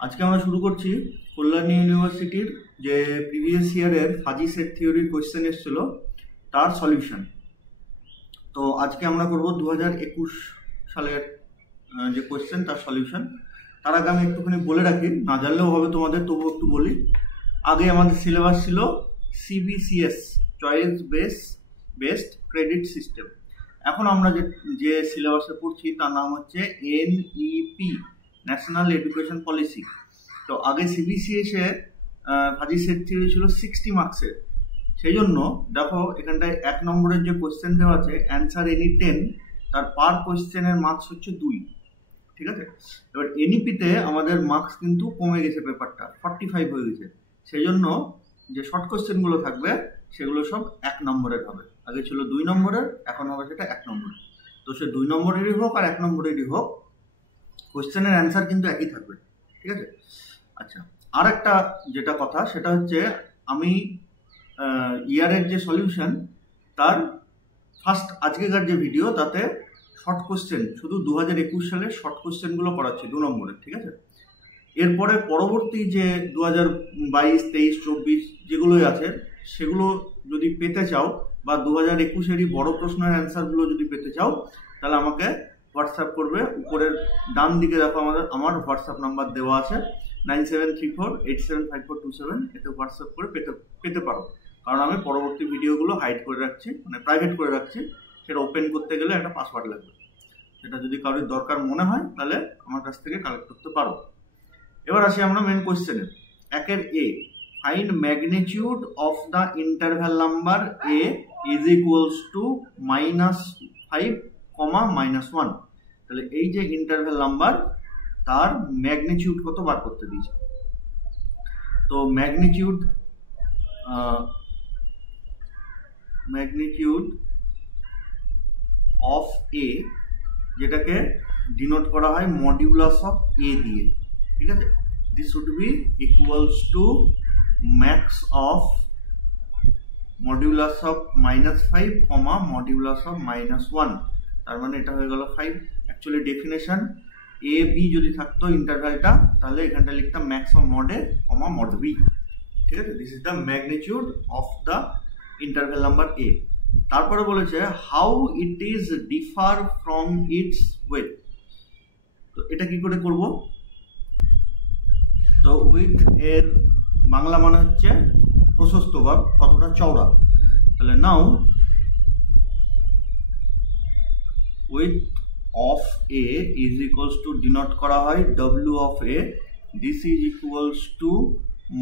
আজকে আমরা শুরু করছি কল্যাণী ইউনিভার্সিটির যে প্রিভিয়াস ইয়ারের ফাজি সেট থিওরির কোয়েশ্চেন এসেছিল তার সলিউশন। তো আজকে আমরা করব 2021 সালের যে কোয়েশ্চেন তার সলিউশন। তার আগে আমি একটুখানি বলে রাখি, না জানলেও হবে তোমাদের, তবুও একটু বলি। আগে আমাদের সিলেবাস ছিল CBCS, choice based credit system. এখন আমরা যে সিলেবাসে পড়ছি তার নাম হচ্ছে এনইপি, ন্যাশনাল এডুকেশন পলিসি। তো আগে সিবিসিএস এ ফাজি সেট থিওরি ছিল 60 মার্কসের। সেই জন্য দেখো এখানটায় 1 নম্বরের যে কোয়েশ্চেন দেওয়া আছে অ্যান্সার এনি 10, তার পার কোয়েশ্চেনের মার্কস হচ্ছে 2। ঠিক আছে, এবার এনইপিতে আমাদের মার্কস কিন্তু কমে গেছে, পেপারটা 45 হয়ে গেছে। সেই জন্য যে শর্ট কোয়েশ্চেনগুলো থাকবে সেগুলো সব 1 নম্বরের হবে। আগে ছিল 2 নম্বরের, এখন হবে সেটা 1 নম্বরের। তো সে 2 নম্বরেরই হোক আর 1 নম্বরেরই হোক, কোয়েশ্চেনের অ্যান্সার কিন্তু একই থাকবে। ঠিক আছে, আচ্ছা আর একটা যেটা কথা সেটা হচ্ছে আমি ইয়ারের যে সলিউশন তার ফার্স্ট আজকেকার যে ভিডিও তাতে শর্ট কোয়েশ্চেন, শুধু 2021 সালের শর্ট কোয়েশ্চেনগুলো করাচ্ছি 2 নম্বরের। ঠিক আছে, এরপরে পরবর্তী যে 2022, 23, 24 যেগুলোই আছে সেগুলো যদি পেতে চাও, বা 2021-এরই বড় প্রশ্নের অ্যান্সারগুলো যদি পেতে চাও, তাহলে আমাকে হোয়াটসঅ্যাপ করবে। উপরের ডান দিকে দেখো আমার হোয়াটসঅ্যাপ নাম্বার দেওয়া আছে 9734875427, এতে হোয়াটসঅ্যাপ করে পেতে পারো। কারণ আমি পরবর্তী ভিডিওগুলো হাইড করে রাখছি, মানে প্রাইভেট করে রাখছি। সেটা ওপেন করতে গেলে একটা পাসওয়ার্ড লাগবে। সেটা যদি কারোর দরকার মনে হয় তাহলে আমার কাছ থেকে কালেক্ট করতে পারো। এবার আসি আমরা মেন কোয়েশ্চেনে। 1-এর A, find magnitude of the interval number A is equals to -5, -1। তাহলে এই যে ইন্টারভ্যাল নাম্বার তার ম্যাগনিটিউড কত বার করতে দিয়েছে। তো ম্যাগনিটিউড অফ এ, যেটাকে ডিনোট করা হয় মডিউলাস অফ এ দিয়ে। ঠিক আছে, this should be equals to max of modulus of -5, modulus of -1। তার মানে এটা হয়ে গেল 5। অ্যাকচুয়ালি ডেফিনেশন এ বি যদি থাকতো ইন্টারভ্যালটা, তাহলে এখানটা লিখতাম max of mod A, mod B. ঠিক আছে, this is the magnitude of the interval number A. তারপরে বলেছে how it is differ from its width. তো এটা কি করে করব? তো উইথ এর বাংলা মানে হচ্ছে প্রশস্ত বা কতটা চওড়া। তাহলে now width of A is equals to denote করা হয় W of A, this is equals to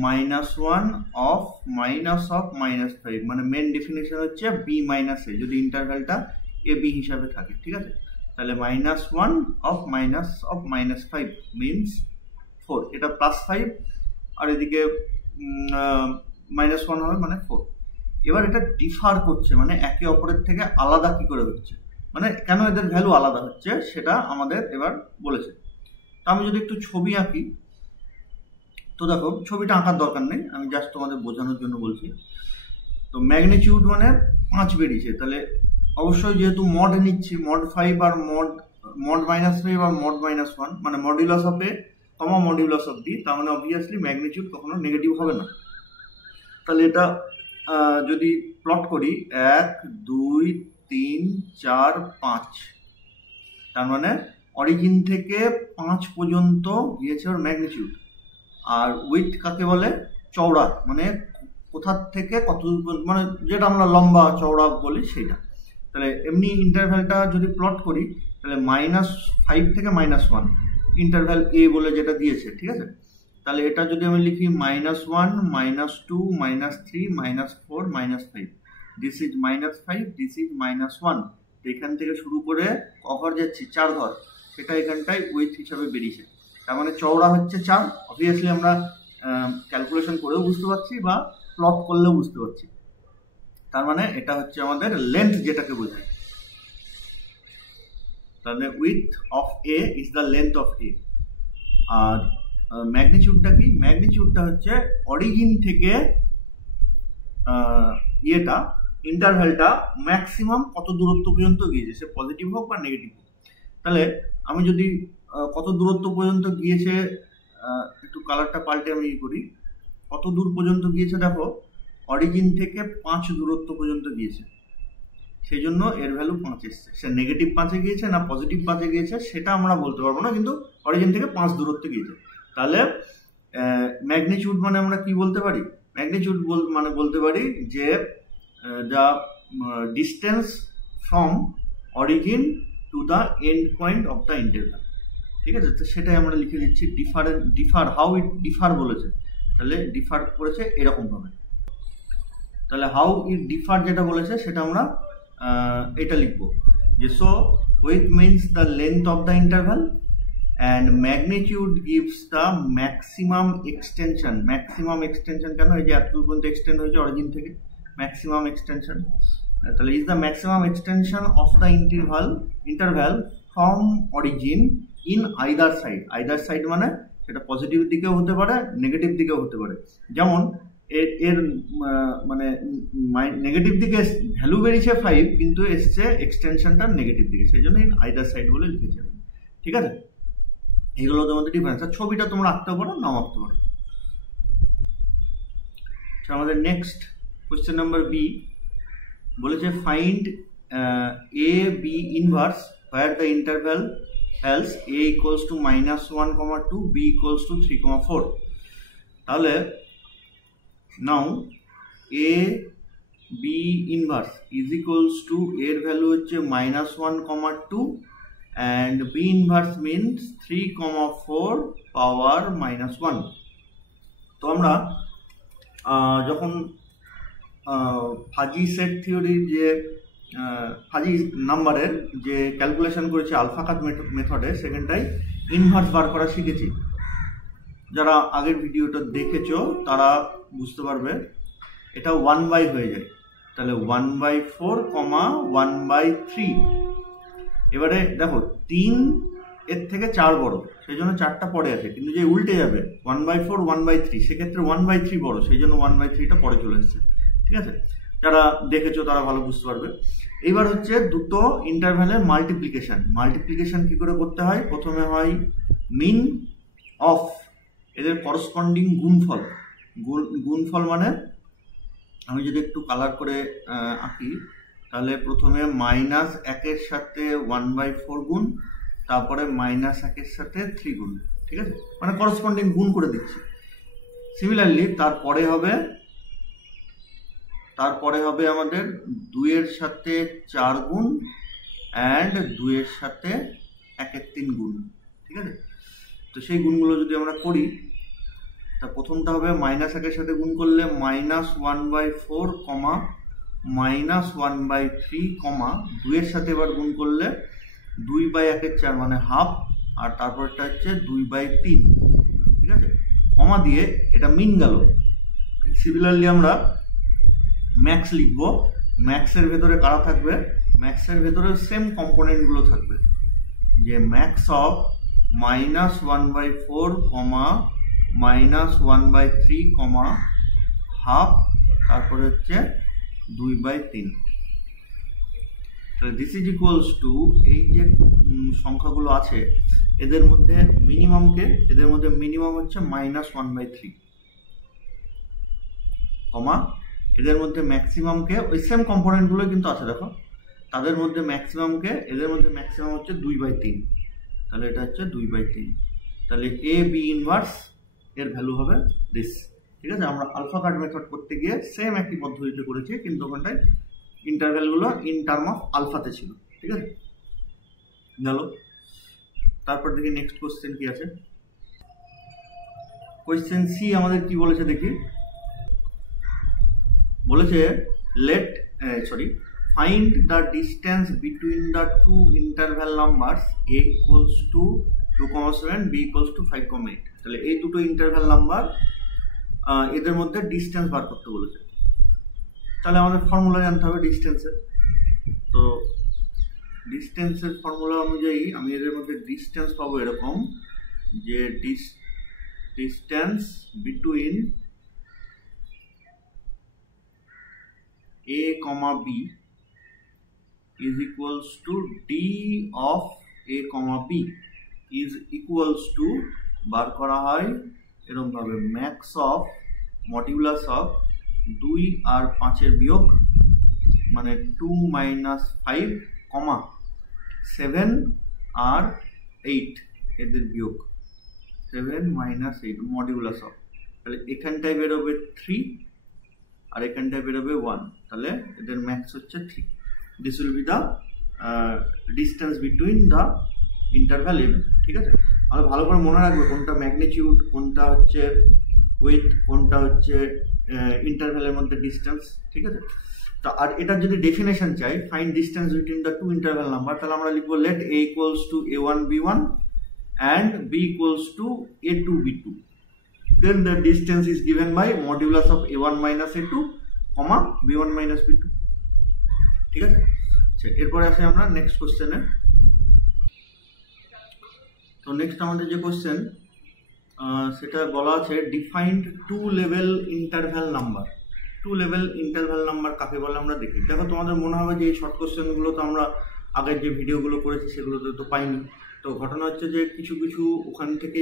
-1 of -5। মানে মেন ডেফিনেশন হচ্ছে B - A, যদি ইন্টারভ্যালটা এ বি হিসাবে থাকে। ঠিক আছে, তাহলে -1 অফ -5 মিনস 4। এটা +5 আর এদিকে -1 হবে, মানে 4। এবার এটা ডিফার করছে, মানে একে অপরের থেকে আলাদা কি করে হচ্ছে, মানে কেন এদের ভ্যালু আলাদা হচ্ছে সেটা আমাদের এবার বলেছে। তো আমি যদি একটু ছবি আঁকি, তো দেখো ছবিটা আঁকার দরকার নেই, আমি জাস্ট তোমাদের বোঝানোর জন্য বলছি। তো ম্যাগনিটিউড মানে 5 বেরিয়েছে, তাহলে অবশ্যই যেহেতু মড নিচ্ছি, mod5 আর mod -5 আর mod -1, মানে modulus of A, modulus of D, তার মানে অবভিয়াসলি ম্যাগনিটিউড কখনো নেগেটিভ হবে না। তাহলে এটা যদি প্লট করি 1, 2, 3, 4, 5, তার মানে অরিজিন থেকে 5 পর্যন্ত গিয়েছে ওর ম্যাগনিটিউড। আর উইথ কাকে বলে? চওড়া, মানে কোথা থেকে কত, মানে যেটা আমরা লম্বা চওড়া বলি সেইটা। তাহলে এমনি ইন্টারভ্যালটা যদি প্লট করি, তাহলে -5 থেকে -1 ইন্টারভ্যাল এ বলে যেটা দিয়েছে। ঠিক আছে, তাহলে এটা যদি আমি লিখি -1, -2, -3, -4, -5, দিস ইজ -5, দিস ইজ -1। এখান থেকে শুরু করে কভার যাচ্ছি 4 ঘর, সেটা এখানটায় উইথ হিসাবে বেরিয়েছে। তার মানে চওড়া হচ্ছে 4। অবভিয়াসলি আমরা ক্যালকুলেশন করেও বুঝতে পারছি বা প্লট করলেও বুঝতে পারছি। তার মানে এটা হচ্ছে আমাদের লেন্থ, যেটাকে বোঝায়। তাহলে width of A is the length of A. আর ম্যাগনিটিউডটা কি? ম্যাগনিটিউডটা হচ্ছে অরিজিন থেকে ইন্টারভ্যালটা ম্যাক্সিমাম কত দূরত্ব পর্যন্ত গিয়েছে, সে পজিটিভ হোক বা নেগেটিভ হোক। তাহলে আমি যদি কত দূরত্ব পর্যন্ত গিয়েছে একটু কালারটা পাল্টে আমি করি, কত দূর পর্যন্ত গিয়েছে দেখো, অরিজিন থেকে 5 দূরত্ব পর্যন্ত গিয়েছে, সেই জন্য এর ভ্যালু 5 এসছে। সে নেগেটিভ 5-এ গিয়েছে না পজিটিভ 5-এ গিয়েছে সেটা আমরা বলতে পারবো না, কিন্তু অরিজিন থেকে 5 দূরত্বে গিয়েছে। তাহলে ম্যাগনিটিউড মানে আমরা কি বলতে পারি? ম্যাগনিটিউড মানে বলতে পারি যে the distance from origin to the end point of the interval. ঠিক আছে, তো সেটাই আমরা লিখে দিচ্ছি ডিফার হাউ ইট ডিফার বলেছে, তাহলে ডিফার করেছে এরকম ভাবে। তাহলে হাউ ইট ডিফার যেটা বলেছে সেটা আমরা এটা লিখবো যে so with means the length of the interval and magnitude gives the maximum extension. Maximum extension কেন? এই যে এতদূর পর্যন্ত এক্সটেন্ড হয়েছে অরিজিন থেকে, ম্যাক্সিমাম এক্সটেনশন। তাহলে is the maximum extension of the interval from origin in either side. Either side মানে সেটা পজিটিভ দিকেও হতে পারে, নেগেটিভ দিকেও হতে পারে। যেমন এর মানে নেগেটিভ দিকে ভ্যালু বেরিয়েছে 5, কিন্তু এসছে এক্সটেনশনটা নেগেটিভ দিকে, সেই জন্য আইদার সাইড বলে লিখেছি আমি। ঠিক আছে, এগুলো তোমাদের ডিফারেন্স। আর ছবিটা তোমরা আঁকতে পারো, নাও আঁকতে পারো। আমাদের নেক্সট কোয়েশ্চেন নাম্বার বি বলেছে find A B inverse where the interval else a equals to -1, 2, b equals to 3, 4. তাহলে now a b inverse is equals to এর ভ্যালু হচ্ছে -1, 2 and b inverse means 3, 4 power -1. তো আমরা যখন fuzzy set থিওরির যে fuzzy নাম্বারের যে ক্যালকুলেশন করেছি আলফা কাট মেথডে, সেখানটাই ইনভার্স বার করা শিখেছি। যারা আগের ভিডিওটা দেখেছো তারা বুঝতে পারবে, এটা 1/, হয়ে যায়। তাহলে 1/4, 1/3। এবারে দেখো 3 এর থেকে 4 বড়, সেই জন্য 4টা পরে আছে, কিন্তু যে উল্টে যাবে 1/4, 1/3, সেক্ষেত্রে 1/3 বড়, সেই জন্য 1/3টা পরে চলে এসছে। ঠিক আছে, যারা দেখেছো তারা ভালো বুঝতে পারবে। এইবার হচ্ছে দুটো ইন্টারভ্যালের মাল্টিপ্লিকেশন কি করে করতে হয়? প্রথমে হয় মিন অফ এদের করসপন্ডিং গুণফল। গুণফল মানে আমি যদি একটু কালার করে আঁকি, তাহলে প্রথমে -1-এর সাথে 1/4 গুণ, তারপরে -1-এর সাথে 3 গুণ। ঠিক আছে, মানে করসপন্ডিং গুণ করে দিচ্ছি। সিমিলারলি তারপরে হবে আমাদের 2-এর সাথে 4 গুণ অ্যান্ড 2-এর সাথে 1-এর 3 গুণ। ঠিক আছে, তো সেই গুণগুলো যদি আমরা করি, তা প্রথমটা হবে -1-এর সাথে গুণ করলে -1/4, -1/3, 2-এর সাথে এবার গুণ করলে 2/1/4 মানে হাফ, আর তারপরটা হচ্ছে 2/3। ঠিক আছে, কমা দিয়ে এটা মিন গেল। সিমিলারলি আমরা ম্যাক্স লিখবো। ম্যাক্সের ভেতরে কারা থাকবে? ম্যাক্সের ভেতরে সেম কম্পোনেন্টগুলো থাকবে, যে ম্যাক্স অফ -1/4, -1/3, হাফ, তারপরে হচ্ছে 2/3। তাহলে দিস ইজ ইকুয়ালস টু, এই যে সংখ্যাগুলো আছে এদের মধ্যে মিনিমাম হচ্ছে -1/3, এদের মধ্যে ম্যাক্সিমামকে, ওই সেম কম্পোনেন্টগুলো কিন্তু আছে দেখো, তাদের মধ্যে এদের মধ্যে ম্যাক্সিমাম হচ্ছে 2/3, তাহলে এটা হচ্ছে 2/3। তাহলে এ বি ইনভার্স এর ভ্যালু হবে দিস। ঠিক আছে, আমরা আলফা কাট মেথড করতে গিয়ে সেম একই পদ্ধতিতে করেছি, কিন্তু ওখানটায় ইন্টারভ্যালগুলো ইন টার্ম অফ আলফাতে ছিল। ঠিক আছে, গেল। তারপর দেখি নেক্সট কোশ্চেন কি আছে। কোশ্চেন সি আমাদের কি বলেছে দেখি। বলেছে find the distance between the two interval numbers a equals to 2,7, b equals to 5,8। তাহলে এই দুটো ইন্টারভ্যাল নাম্বার, এদের মধ্যে ডিস্টেন্স বার করতে বলেছে। তাহলে আমাদের ফর্মুলা জানতে হবে ডিস্টেন্সের। তো ডিস্টেন্সের ফর্মুলা অনুযায়ী আমি এদের মধ্যে ডিস্টেন্স পাবো এরকম, যে distance between a, b is equals to d of a, b is equals to বার করা হয় এরকম ভাবে, ম্যাক্স অফ মডিউলাস অফ 2 আর 5-এর বিয়োগ, মানে 2 - 5, 7 আর 8 এদের বিয়োগ, 7 - 8 মডিউলাস অফ, তাহলে এখানটায় বেরোবে 3 আর এখানটায় বেরোবে 1, তাহলে এদের ম্যাক্স হচ্ছে 3। This will be the distance between the interval A. ঠিক আছে, আমরা ভালো করে মনে রাখবো কোনটা ম্যাগনিটিউড, কোনটা হচ্ছে উইথ, কোনটা হচ্ছে ইন্টারভ্যালের মধ্যে ডিস্টেন্স। ঠিক আছে, তো আর এটার যদি ডেফিনেশন চাই, find distance between the two interval number, তাহলে আমরা লিখবো let a equals to a1 b1 and b equals to a2 b2, then the distance is given by modulus of a1 minus a2, b1 minus b2। ঠিক আছে, এরপরে আসি আমরা next কোশ্চেনে। তো নেক্সট আমাদের যে কোশ্চেন সেটা বলা আছে defined two level interval number. Two level interval number কাকে বলে আমরা দেখি। দেখো, তোমাদের মনে হবে যে এই শর্ট কোশ্চেনগুলো তো আমরা আগের যে ভিডিওগুলো করেছি সেগুলোতে তো পাইনি। তো ঘটনা হচ্ছে যে কিছু কিছু ওখান থেকে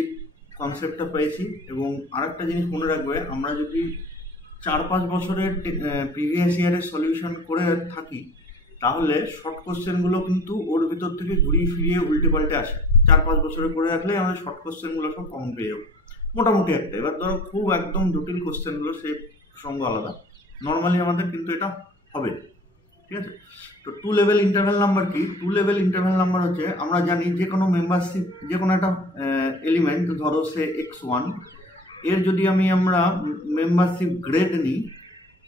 কনসেপ্টটা পেয়েছি, এবং আরেকটা জিনিস মনে রাখবে, আমরা যদি 4-5 বছরের প্রিভিয়াস ইয়ারের সলিউশন করে থাকি, তাহলে শর্ট কোশ্চেনগুলো কিন্তু ওর ভিতর থেকে ঘুরিয়ে ফিরিয়ে উল্টে পাল্টে আসে। 4-5 বছরে করে রাখলে আমাদের শর্ট কোশ্চেনগুলো সব কমন পেয়ে যাবো মোটামুটি একটা। এবার ধরো খুব একদম জটিল কোশ্চেনগুলো সে প্রসঙ্গ আলাদা, নর্মালি আমাদের কিন্তু এটা হবে। ঠিক আছে, তো টু লেভেল ইন্টারভ্যাল নাম্বার কি? টু লেভেল ইন্টারভ্যাল নাম্বার হচ্ছে, আমরা জানি যে কোনো মেম্বারশিপ, যে কোনো একটা এলিমেন্ট, ধরো সে x1, এর যদি আমরা মেম্বারশিপ গ্রেড নিই,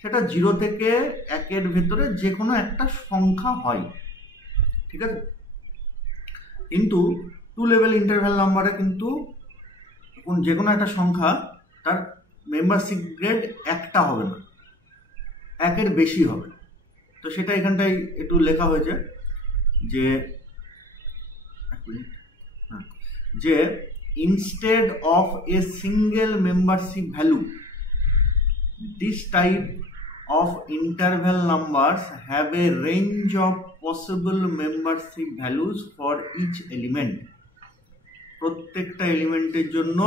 সেটা 0 থেকে 1-এর ভেতরে যে কোনো একটা সংখ্যা হয়। ঠিক আছে, কিন্তু টু লেভেল ইন্টারভ্যাল নাম্বারে কিন্তু যে কোনো একটা সংখ্যা তার মেম্বারশিপ গ্রেড একটা হবে না, 1-এর বেশি হবে। তো সেটা এখানটায় একটু লেখা হয়েছে যে instead of a single membership value, this type of interval numbers have a range of possible membership values for each element। প্রত্যেকটা এলিমেন্টের জন্য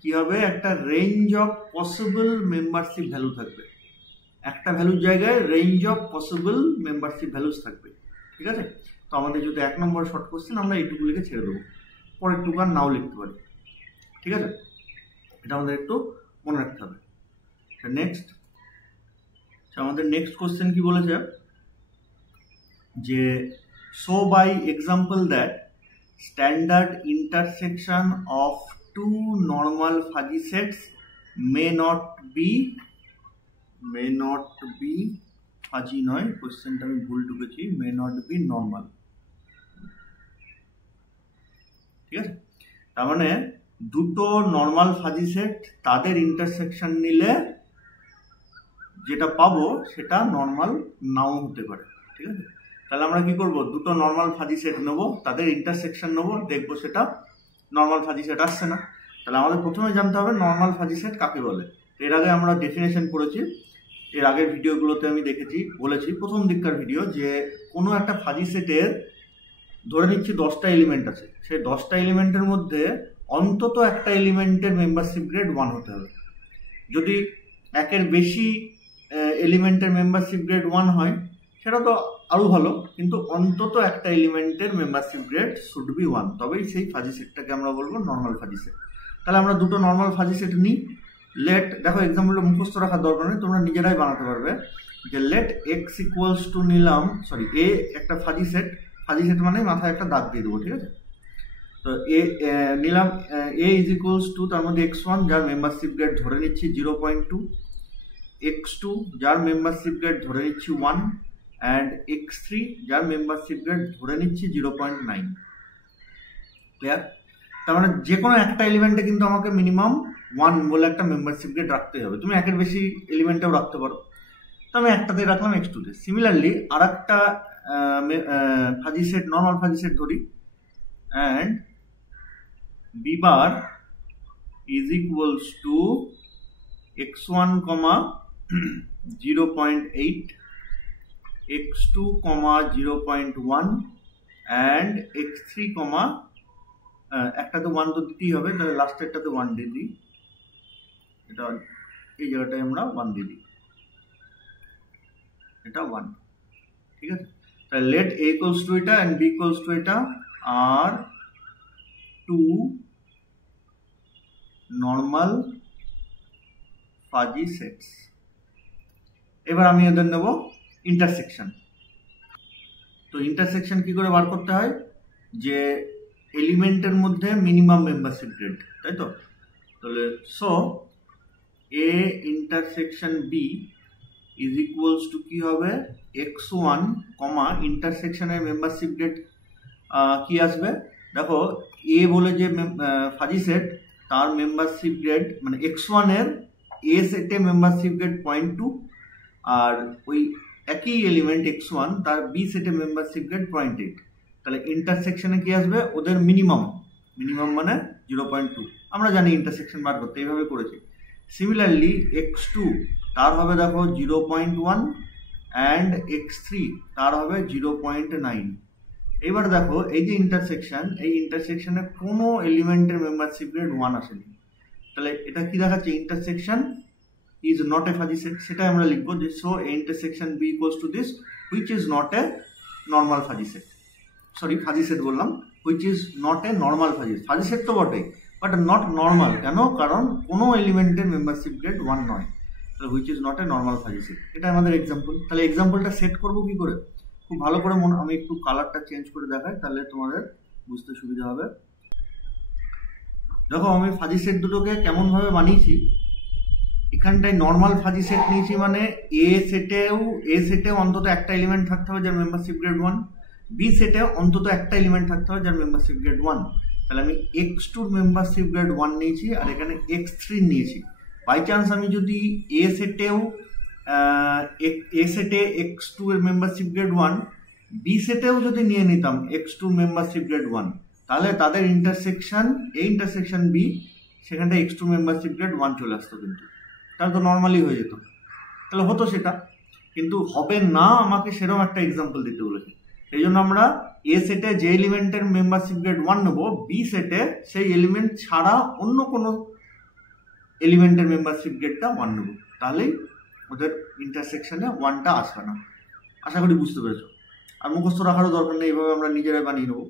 কি হবে, একটা range of possible membership value থাকবে, একটা ভ্যালুর জায়গায় range of possible membership values থাকবে। ঠিক আছে, তো আমাদের যদি 1 নম্বর শর্ট কোশ্চেন, আমরা এইটুকু লিখে ছেড়ে দেবো, পরের টুকু আর নাও লিখতে পারি। ঠিক আছে, এটা আমাদের একটু মনে রাখতে হবে। নেক্সট, আমাদের নেক্সট কোশ্চেন কি বলেছে যে show by example that standard intersection of two normal fuzzy sets may not be fuzzy নয়, কোশ্চেনটা আমি ভুল ঢুকেছি, মে নট বি নর্মাল। ঠিক আছে, তার মানে দুটো নর্মাল ফাজি সেট তাদের ইন্টারসেকশন নিলে যেটা পাবো সেটা নর্মাল নাও হতে পারে। ঠিক আছে, তাহলে আমরা কি করব, দুটো নর্মাল ফাজি সেট নেবো, তাদের ইন্টারসেকশন নেবো, দেখবো সেটা নর্মাল ফাজি সেট আসছে না। তাহলে আমাদের প্রথমে জানতে হবে নর্মাল ফাজি সেট কাকে বলে। এর আগে আমরা ডেফিনেশন পড়েছি, এর আগের ভিডিওগুলোতে আমি বলেছি প্রথম দিককার ভিডিও, যে কোনো একটা ফাজি সেটের ধরে নিচ্ছি 10টা এলিমেন্ট আছে, সেই 10টা এলিমেন্টের মধ্যে অন্তত একটা এলিমেন্টের মেম্বারশিপ গ্রেড 1 হতে হবে। যদি 1-এর বেশি এলিমেন্টের মেম্বারশিপ গ্রেড 1 হয় সেটা তো আরো ভালো, কিন্তু অন্তত একটা এলিমেন্টের মেম্বারশিপ গ্রেড শুড বি 1, তবেই সেই ফাজি সেটটাকে আমরা বলবো নর্মাল ফাজি সেট। তাহলে আমরা দুটো নর্মাল ফাজি সেট নিই। লেট, দেখো এক্সাম্পলটা মুখস্থ রাখার দরকার নেই, তোমরা নিজেরাই বানাতে পারবে। যে লেট এক্স ইকুয়ালস টু নিলাম, সরি এ একটা ফাজি সেট মানে মাথায় একটা দাগ দিয়ে দেবো। ঠিক আছে, তো এ নিলাম, এ ইজ ইকুয়ালস টু, তার মধ্যে x1 যার মেম্বারশিপ গ্রেড ধরে নিচ্ছি 0.2, x2 যার মেম্বারশিপ গ্রেড ধরে নিচ্ছি 1, অ্যান্ড x3 যার মেম্বারশিপ গ্রেড ধরে নিচ্ছি 0.9। ক্লিয়ার? তার মানে যে কোনো একটা এলিমেন্টে কিন্তু আমাকে মিনিমাম 1 বলে একটা মেম্বারশিপ গ্রেড রাখতে হবে। তুমি 1-এর বেশি এলিমেন্টেও রাখতে পারো, তো আমি একটাতে রাখলাম x2-তে। সিমিলারলি আর একটা fuzzy set, normal fuzzy set ধরি, and b bar is equals to x1, 0.8, x2, 0.1 and x3, একটাতে 1 তো দিতেই হবে, তাহলে লাস্টেরটাতে 1 দিয়ে দিই, এটা এই জায়গাটায় আমরা 1 দিয়ে দিই, এটা 1, ঠিক আছে। তাহলে লেট a ইকুয়ালস টু এটা এন্ড b ইকুয়ালস টু এটা আর 2 নর্মাল ফাজি সেটস। এবার আমি এদের নেব ইন্টারসেকশন। তো ইন্টারসেকশন কি করে বার করতে হয়, যে এলিমেন্টের মধ্যে মিনিমাম মেম্বারশিপ গ্রেড, তাই তো। তাহলে so a intersection b is equals two কি হবে, x1 কমা ইন্টারসেকশনের মেম্বারশিপ গ্রেড কি আসবে, দেখো a বলে যে ফাজি সেট তার মেম্বারশিপ গ্রেড মানে x1 এর a সেটে মেম্বারশিপ গ্রেড 0.2 আর ওই একই এলিমেন্ট x1 তার b সেটে মেম্বারশিপ গ্রেড 0.8। তাহলে ইন্টারসেকশনে কি আসবে, ওদের মিনিমাম মানে 0.2। আমরা জানি ইন্টারসেকশন বার করতে এইভাবে করেছি। সিমিলারলি x2 তার হবে দেখো 0.1 অ্যান্ড x3 তার হবে 0.9। এবার দেখো এই যে ইন্টারসেকশন, এই ইন্টারসেকশনে কোনো এলিমেন্টের মেম্বারশিপ গ্রেড 1 আসেনি, তাহলে এটা কি দেখাচ্ছে, intersection is not a fuzzy set, সেটাই আমরা লিখবো যে so a intersection b equals to this which is not a normal fuzzy set, sorry fuzzy set বললাম, which is not a normal fuzzy set তো বটে বাট নট নর্মাল। কেন, কারণ কোনো এলিমেন্টের মেম্বারশিপ গ্রেড 1 নয়, তাহলে which is not a normal fuzzy set। এটা আমাদের এক্সাম্পল। তাহলে এক্সাম্পলটা সেট করবো কি করে, খুব ভালো করে আমি একটু কালারটা চেঞ্জ করে দেখাই, তাহলে তোমাদের বুঝতে সুবিধা হবে। দেখো আমি ফাজি সেট দুটোকে কেমন ভাবে বানিয়েছি, এখানটায় নর্মাল ফাজি সেট নিয়েছি, মানে এ সেটেও অন্তত একটা এলিমেন্ট থাকতে হবে যার মেম্বারশিপ গ্রেড 1, বি সেটে অন্তত একটা এলিমেন্ট থাকতে হবে যার মেম্বারশিপ গ্রেড 1। তাহলে আমি x2 মেম্বারশিপ গ্রেড 1 নিয়েছি আর এখানে x3 নিয়েছি। বাই চান্স আমি যদি এ সেটে x2 এর মেম্বারশিপ গ্রেড 1, বি সেটেও যদি নিয়ে নিতাম x2 মেম্বারশিপ গ্রেড 1, তাহলে তাদের ইন্টারসেকশন বি সেখানটা x2 মেম্বারশিপ গ্রেড 1 চলে আসতো, কিন্তু তাহলে তো নর্মালি হয়ে যেত, তাহলে হতো সেটা, কিন্তু হবে না, আমাকে সেরকম একটা এক্সাম্পল দিতে বলেছে। এই জন্য আমরা এ সেটে যে এলিমেন্টের মেম্বারশিপ গ্রেড 1 নেবো, বি সেটে সেই এলিমেন্ট ছাড়া অন্য কোনো এলিমেন্টের মেম্বারশিপ গ্রেডটা 1 নেবো, তাহলেই ওদের ইন্টারসেকশনে 1টা আসবে না। আশা করি বুঝতে পেরেছো, আর মুখস্থ রাখারও দরকার নেই, এইভাবে আমরা নিজেরাই বানিয়ে নেবো।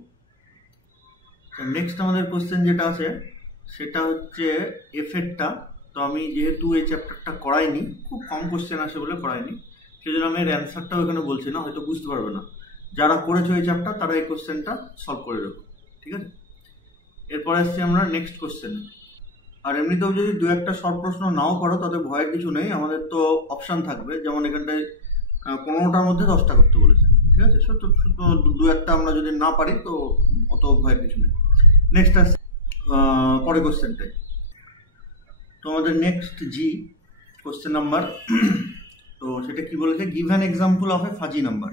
নেক্সট আমাদের কোশ্চেন যেটা আছে সেটা হচ্ছে এফেক্টটা। তো আমি যেহেতু এই চ্যাপ্টারটা করাইনি, খুব কম কোশ্চেন আসে বলে করাইনি, সেই জন্য আমি এর অ্যান্সারটাও এখানে বলছি না, হয়তো বুঝতে পারবে না। যারা করেছো এই চ্যাপ্টার তারা এই কোশ্চেনটা সলভ করে দেবো, ঠিক আছে। এরপরে আসছি আমরা নেক্সট কোশ্চেনে। আর এমনিতেও যদি দু একটা শর্ট প্রশ্ন নাও করো তাতে ভয়ের কিছু নেই, আমাদের তো অপশান থাকবে, যেমন এখানটায় 15টার মধ্যে 10টা করতে বলেছে, ঠিক আছে। তো দু একটা আমরা যদি না পারি তো অত ভয়ের কিছু নেই। নেক্সট আসছে পরে কোশ্চেনটাই, তোমাদের নেক্সট জি কোশ্চেন নাম্বার। তো সেটা কি বলেছে, give an example of A fuzzy number.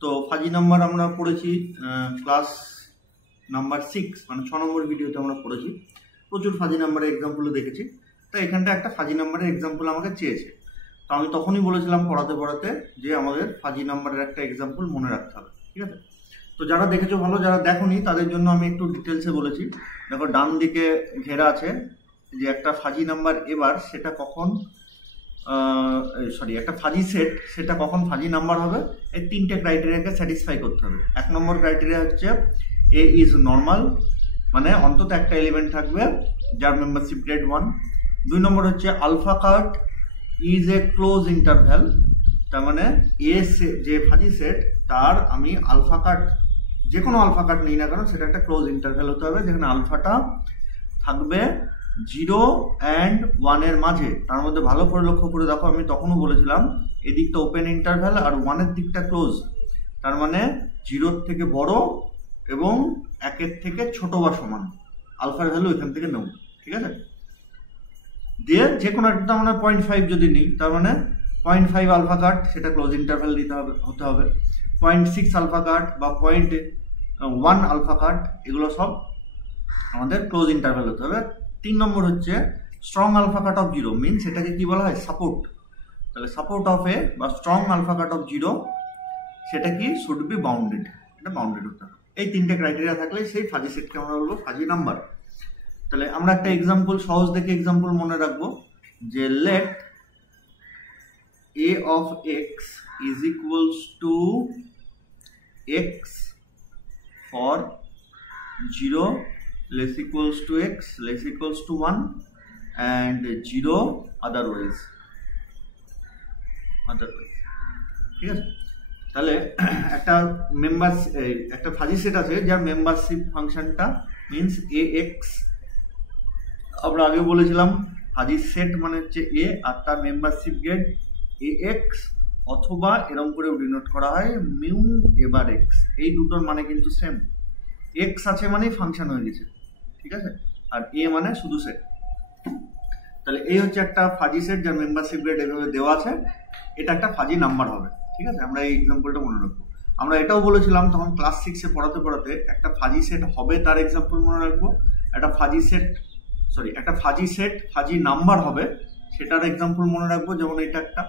তো ফাজি নাম্বার আমরা পড়েছি ক্লাস নাম্বার 6 মানে 6 নম্বর ভিডিওতে আমরা পড়েছি, প্রচুর ফাজি নাম্বারের এক্সাম্পলও দেখেছি। তো এখানটা একটা ফাজি নাম্বারের এক্সাম্পল আমাকে চেয়েছে, তো আমি তখনই বলেছিলাম পড়াতে যে আমাদের ফাজি নাম্বারের একটা এক্সাম্পল মনে রাখতে হবে, ঠিক আছে। তো যারা দেখেছো ভালো, যারা দেখোনি তাদের জন্য আমি একটু ডিটেলসে বলেছি। দেখো ডান দিকে ঘেরা আছে যে একটা ফাজি নাম্বার এবার সেটা কখন একটা ফাজি সেট সেটা কখন ফাজি নাম্বার হবে, এই 3টে ক্রাইটেরিয়াকে স্যাটিসফাই করতে হবে। 1 নম্বর ক্রাইটেরিয়া হচ্ছে এ ইজ নর্মাল, মানে অন্তত একটা এলিমেন্ট থাকবে যার মেম্বারশিপ গ্রেড 1। 2 নম্বর হচ্ছে alpha cut is a close interval, তার মানে এ যে ফাজি সেট তার আমি আলফা কাট, যে কোনো আলফা কাট নেই না কেন সেটা একটা ক্লোজ ইন্টারভ্যাল হতে হবে, যেখানে আলফাটা থাকবে 0 and 1 এর মাঝে। তার মধ্যে ভালো করে লক্ষ্য করে দেখো, আমি তখনও বলেছিলাম এদিকটা ওপেন ইন্টারভ্যাল আর 1 এর দিকটা ক্লোজ, তার মানে 0 থেকে বড় এবং 1 এর থেকে ছোট বা সমান আলফার ভ্যালু এখান থেকে নেব, ঠিক আছে। দিয়ে যে কোনো একটা মানে 0.5 যদি নিই, তার মানে 0.5 আলফা কাট সেটা ক্লোজ ইন্টারভ্যাল হতে হবে। 0.6 আলফা কাট বা 0.1 আলফা কাট এগুলো সব আমাদের ক্লোজ ইন্টারভ্যাল হতে হবে। 3 নম্বর হচ্ছে strong alpha cut of 0 means এটাকে কি বলা হয়, সাপোর্ট। তাহলে সাপোর্ট অফ এ বা স্ট্রং আলফা কাট অফ 0 সেটা কি শুড বি বাউন্ডেড, এটা বাউন্ডেড হতে হবে। এই তিনটে ক্রাইটেরিয়া থাকলে সেই ফাজি সেটকে আমরা বলবো ফাজি নাম্বার। তাহলে আমরা একটা এক্সাম্পল সহজ দেখে এক্সাম্পল মনে রাখবো যে late a of x is equals to x for 0 less equals to x less equals to 1 and 0 otherwise, ঠিক আছে। তাহলে একটা একটা ফাজি সেট আছে যার মেম্বারশিপ ফাংশনটা মিন্স ax, আমরা আগে বলেছিলাম ফাজি সেট মানে হচ্ছে a আর তার মেম্বারশিপ গেট ax, অথবা এরকম করে ডিনোট করা হয় মিউ এবার x। এই দুটোর মানে কিন্তু সেম, x আছে মানে ফাংশন হয়ে গেছে, ঠিক আছে, আর a মানে শুধু সেট। তাহলে এই হচ্ছে একটা ফাজি সেট যার মেম্বারশিপ গেট এভাবে দেওয়া আছে, এটা একটা ফাজি নাম্বার হবে, ঠিক আছে। আমরা এই এক্সাম্পলটা মনে রাখবো। আমরা এটাও বলেছিলাম তখন ক্লাস 6-এ পড়াতে পড়াতে একটা ফাজি সেট হবে তার এক্সাম্পল মনে রাখবো, একটা ফাজি সেট ফাজি নাম্বার হবে সেটার এক্সাম্পল মনে রাখবো, যেমন এটা একটা।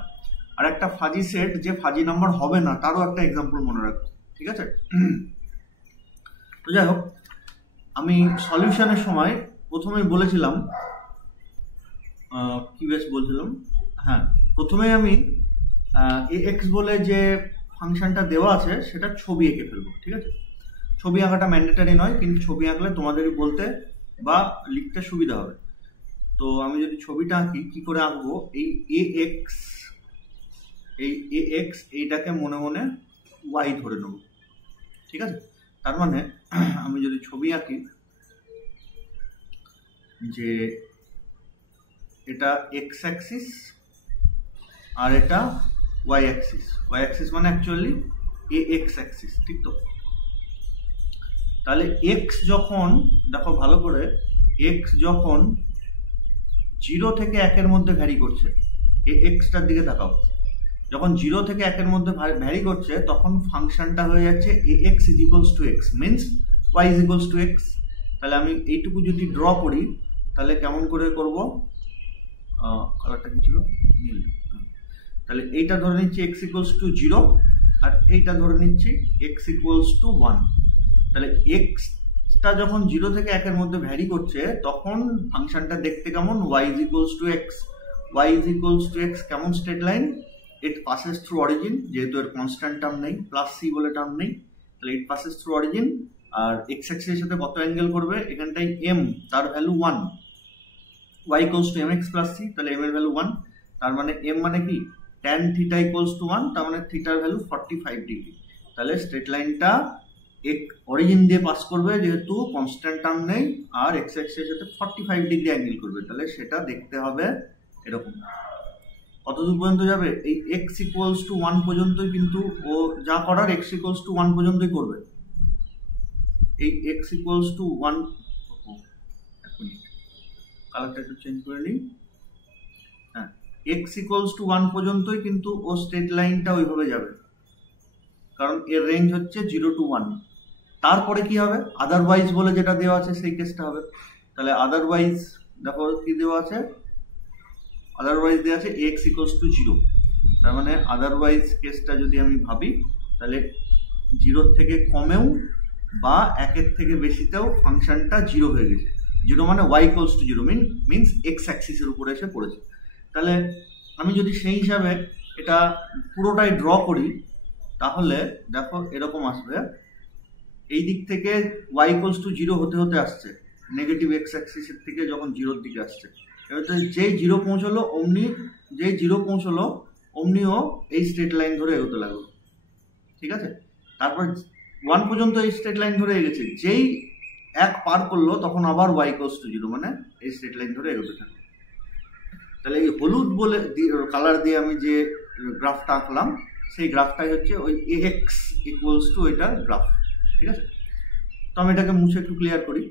আর একটা ফাজি সেট যে ফাজি নাম্বার হবে না তারও একটা এক্সাম্পল মনে রাখবো, ঠিক আছে। তো যাই হোক, আমি সলিউশনের সময় প্রথমেই বলেছিলাম প্রথমে আমি ax বলে যে ফাংশনটা দেওয়া আছে সেটা ছবি এঁকে ফেলবো, ঠিক আছে। ছবি আঁকাটা ম্যান্ডেটারি নয়, কিন্তু ছবি আঁকলে তোমাদেরই বলতে বা লিখতে সুবিধা হবে। তো আমি যদি ছবিটা আঁকি, কি করে আঁকবো, এই ax এইটাকে মনে মনে y ধরে নেব, ঠিক আছে। তার মানে আমি যদি ছবি আঁকি যে এটা x অ্যাক্সিস আর এটা y অ্যাক্সিস মানে অ্যাকচুয়ালি ax অ্যাক্সিস, ঠিক তো। তাহলে x যখন, দেখো ভালো করে, x যখন 0 থেকে 1-এর মধ্যে ভ্যারি করছে, এক্সটার দিকে তাকাও, যখন 0 থেকে 1-এর মধ্যে ভ্যারি করছে তখন ফাংশনটা হয়ে যাচ্ছে ax is equals to x means y is equals to x। তাহলে আমি এইটুকু যদি ড্র করি তাহলে কেমন করে করব, কালারটা কি ছিল, নীল। তাহলে এইটা ধরে নিচ্ছি x equals to 0 আর এইটা ধরে নিচ্ছি x equals to 1। তাহলে xটা যখন 0 থেকে 1-এর মধ্যে ভ্যারি করছে তখন ফাংশনটা দেখতে কেমন, y is equals to x। y is equals to x কেমন straight line, it passes through origin, যেহেতু এর কনস্ট্যান্ট টার্ম নেই, প্লাস c বলে টার্ম নেই, তাহলে it passes through origin। R x অ্যাক্সিসের সাথে কত অ্যাঙ্গেল করবে, এখানটায় m, তার value 1, y equals to mx plus c, তাহলে m এর ভ্যালু 1, তার মানে m মানে কি tan theta equals to 1, তার মানে থিটার ভ্যালু 45 ডিগ্রি। তাহলে স্ট্রেট লাইনটা অরিজিন দিয়ে পাস করবে যেহেতু কনস্ট্যান্ট টার্ম নেই, আর x অ্যাক্সিসের সাথে 45 ডিগ্রি অ্যাঙ্গেল করবে, তাহলে সেটা দেখতে হবে এরকম। কতদূর পর্যন্ত যাবে, এই x equals to 1 পর্যন্তই, কিন্তু ও যা করার x equals to 1 পর্যন্তই করবে। এই x equals to 1, কালারটা একটু চেঞ্জ করে নিই, হ্যাঁ, x equals to 1 পর্যন্তই কিন্তু ও স্ট্রেট লাইনটা ওইভাবে যাবে, কারণ এর রেঞ্জ হচ্ছে 0 to 1। তারপরে কি হবে, আদারওয়াইজ বলে যেটা দেওয়া আছে সেই কেসটা হবে। তাহলে আদারওয়াইজ দেখো কি দেওয়া আছে, আদারওয়াইজ দেওয়া আছে x equals to 0। তার মানে আদারওয়াইজ কেসটা যদি আমি ভাবি তাহলে 0 থেকে কমেও বা 1-এর থেকে বেশিতেও ফাংশনটা 0 হয়ে গেছে। 0 মানে y equals to 0 means x অ্যাক্সিসের উপরে এসে পড়েছে। তাহলে আমি যদি সেই হিসাবে এটা পুরোটাই ড্র করি তাহলে দেখো এরকম আসবে, এই দিক থেকে y equals to 0 হতে হতে আসছে, নেগেটিভ x অ্যাক্সিসের থেকে যখন 0-র দিকে আসছে, এবার যেই 0 পৌঁছলো অমনিও এই স্ট্রেট লাইন ধরে এগোতে লাগলো, ঠিক আছে। তারপর 1 পর্যন্ত এই স্ট্রেট লাইন ধরে এগেছে, যেই 1 পার করলো তখন আবার y equals to 0, মানে এই স্ট্রেট লাইন ধরে এগোতে থাকলো। তাহলে এই হলুদ বলে কালার দিয়ে আমি যে গ্রাফটা আঁকলাম সেই গ্রাফটাই হচ্ছে ওই ax equals to এটা গ্রাফ, ঠিক আছে। তো আমি এটাকে মুছে একটু ক্লিয়ার করি।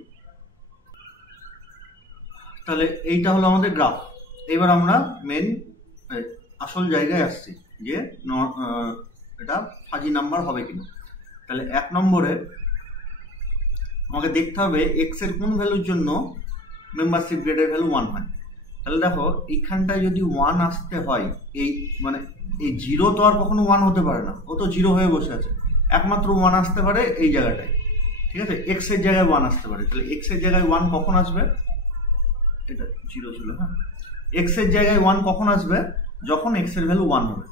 তাহলে এইটা হলো আমাদের গ্রাফ। এবার আমরা মেন আসল জায়গায় আসছি যে এটা ফাজি নাম্বার হবে কিনা। তাহলে 1 নম্বরে আমাকে দেখতে হবে x এর কোন ভ্যালুর জন্য মেম্বারশিপ গ্রেডের ভ্যালু 1 হয়। তাহলে দেখো এইখানটায় যদি 1 আসতে হয়, এই মানে এই 0 তো আর কখনো 1 হতে পারে না, ও তো 0 হয়ে বসে আছে, একমাত্র 1 আসতে পারে এই জায়গাটায়। ঠিক আছে, এক্স এর জায়গায় 1 আসতে পারে। তাহলে এক্স এর জায়গায় 1 কখন আসবে, এটা 0 ছিল, হ্যাঁ, এক্স এর জায়গায় 1 কখন আসবে, যখন এক্স এর ভ্যালু 1 হবে।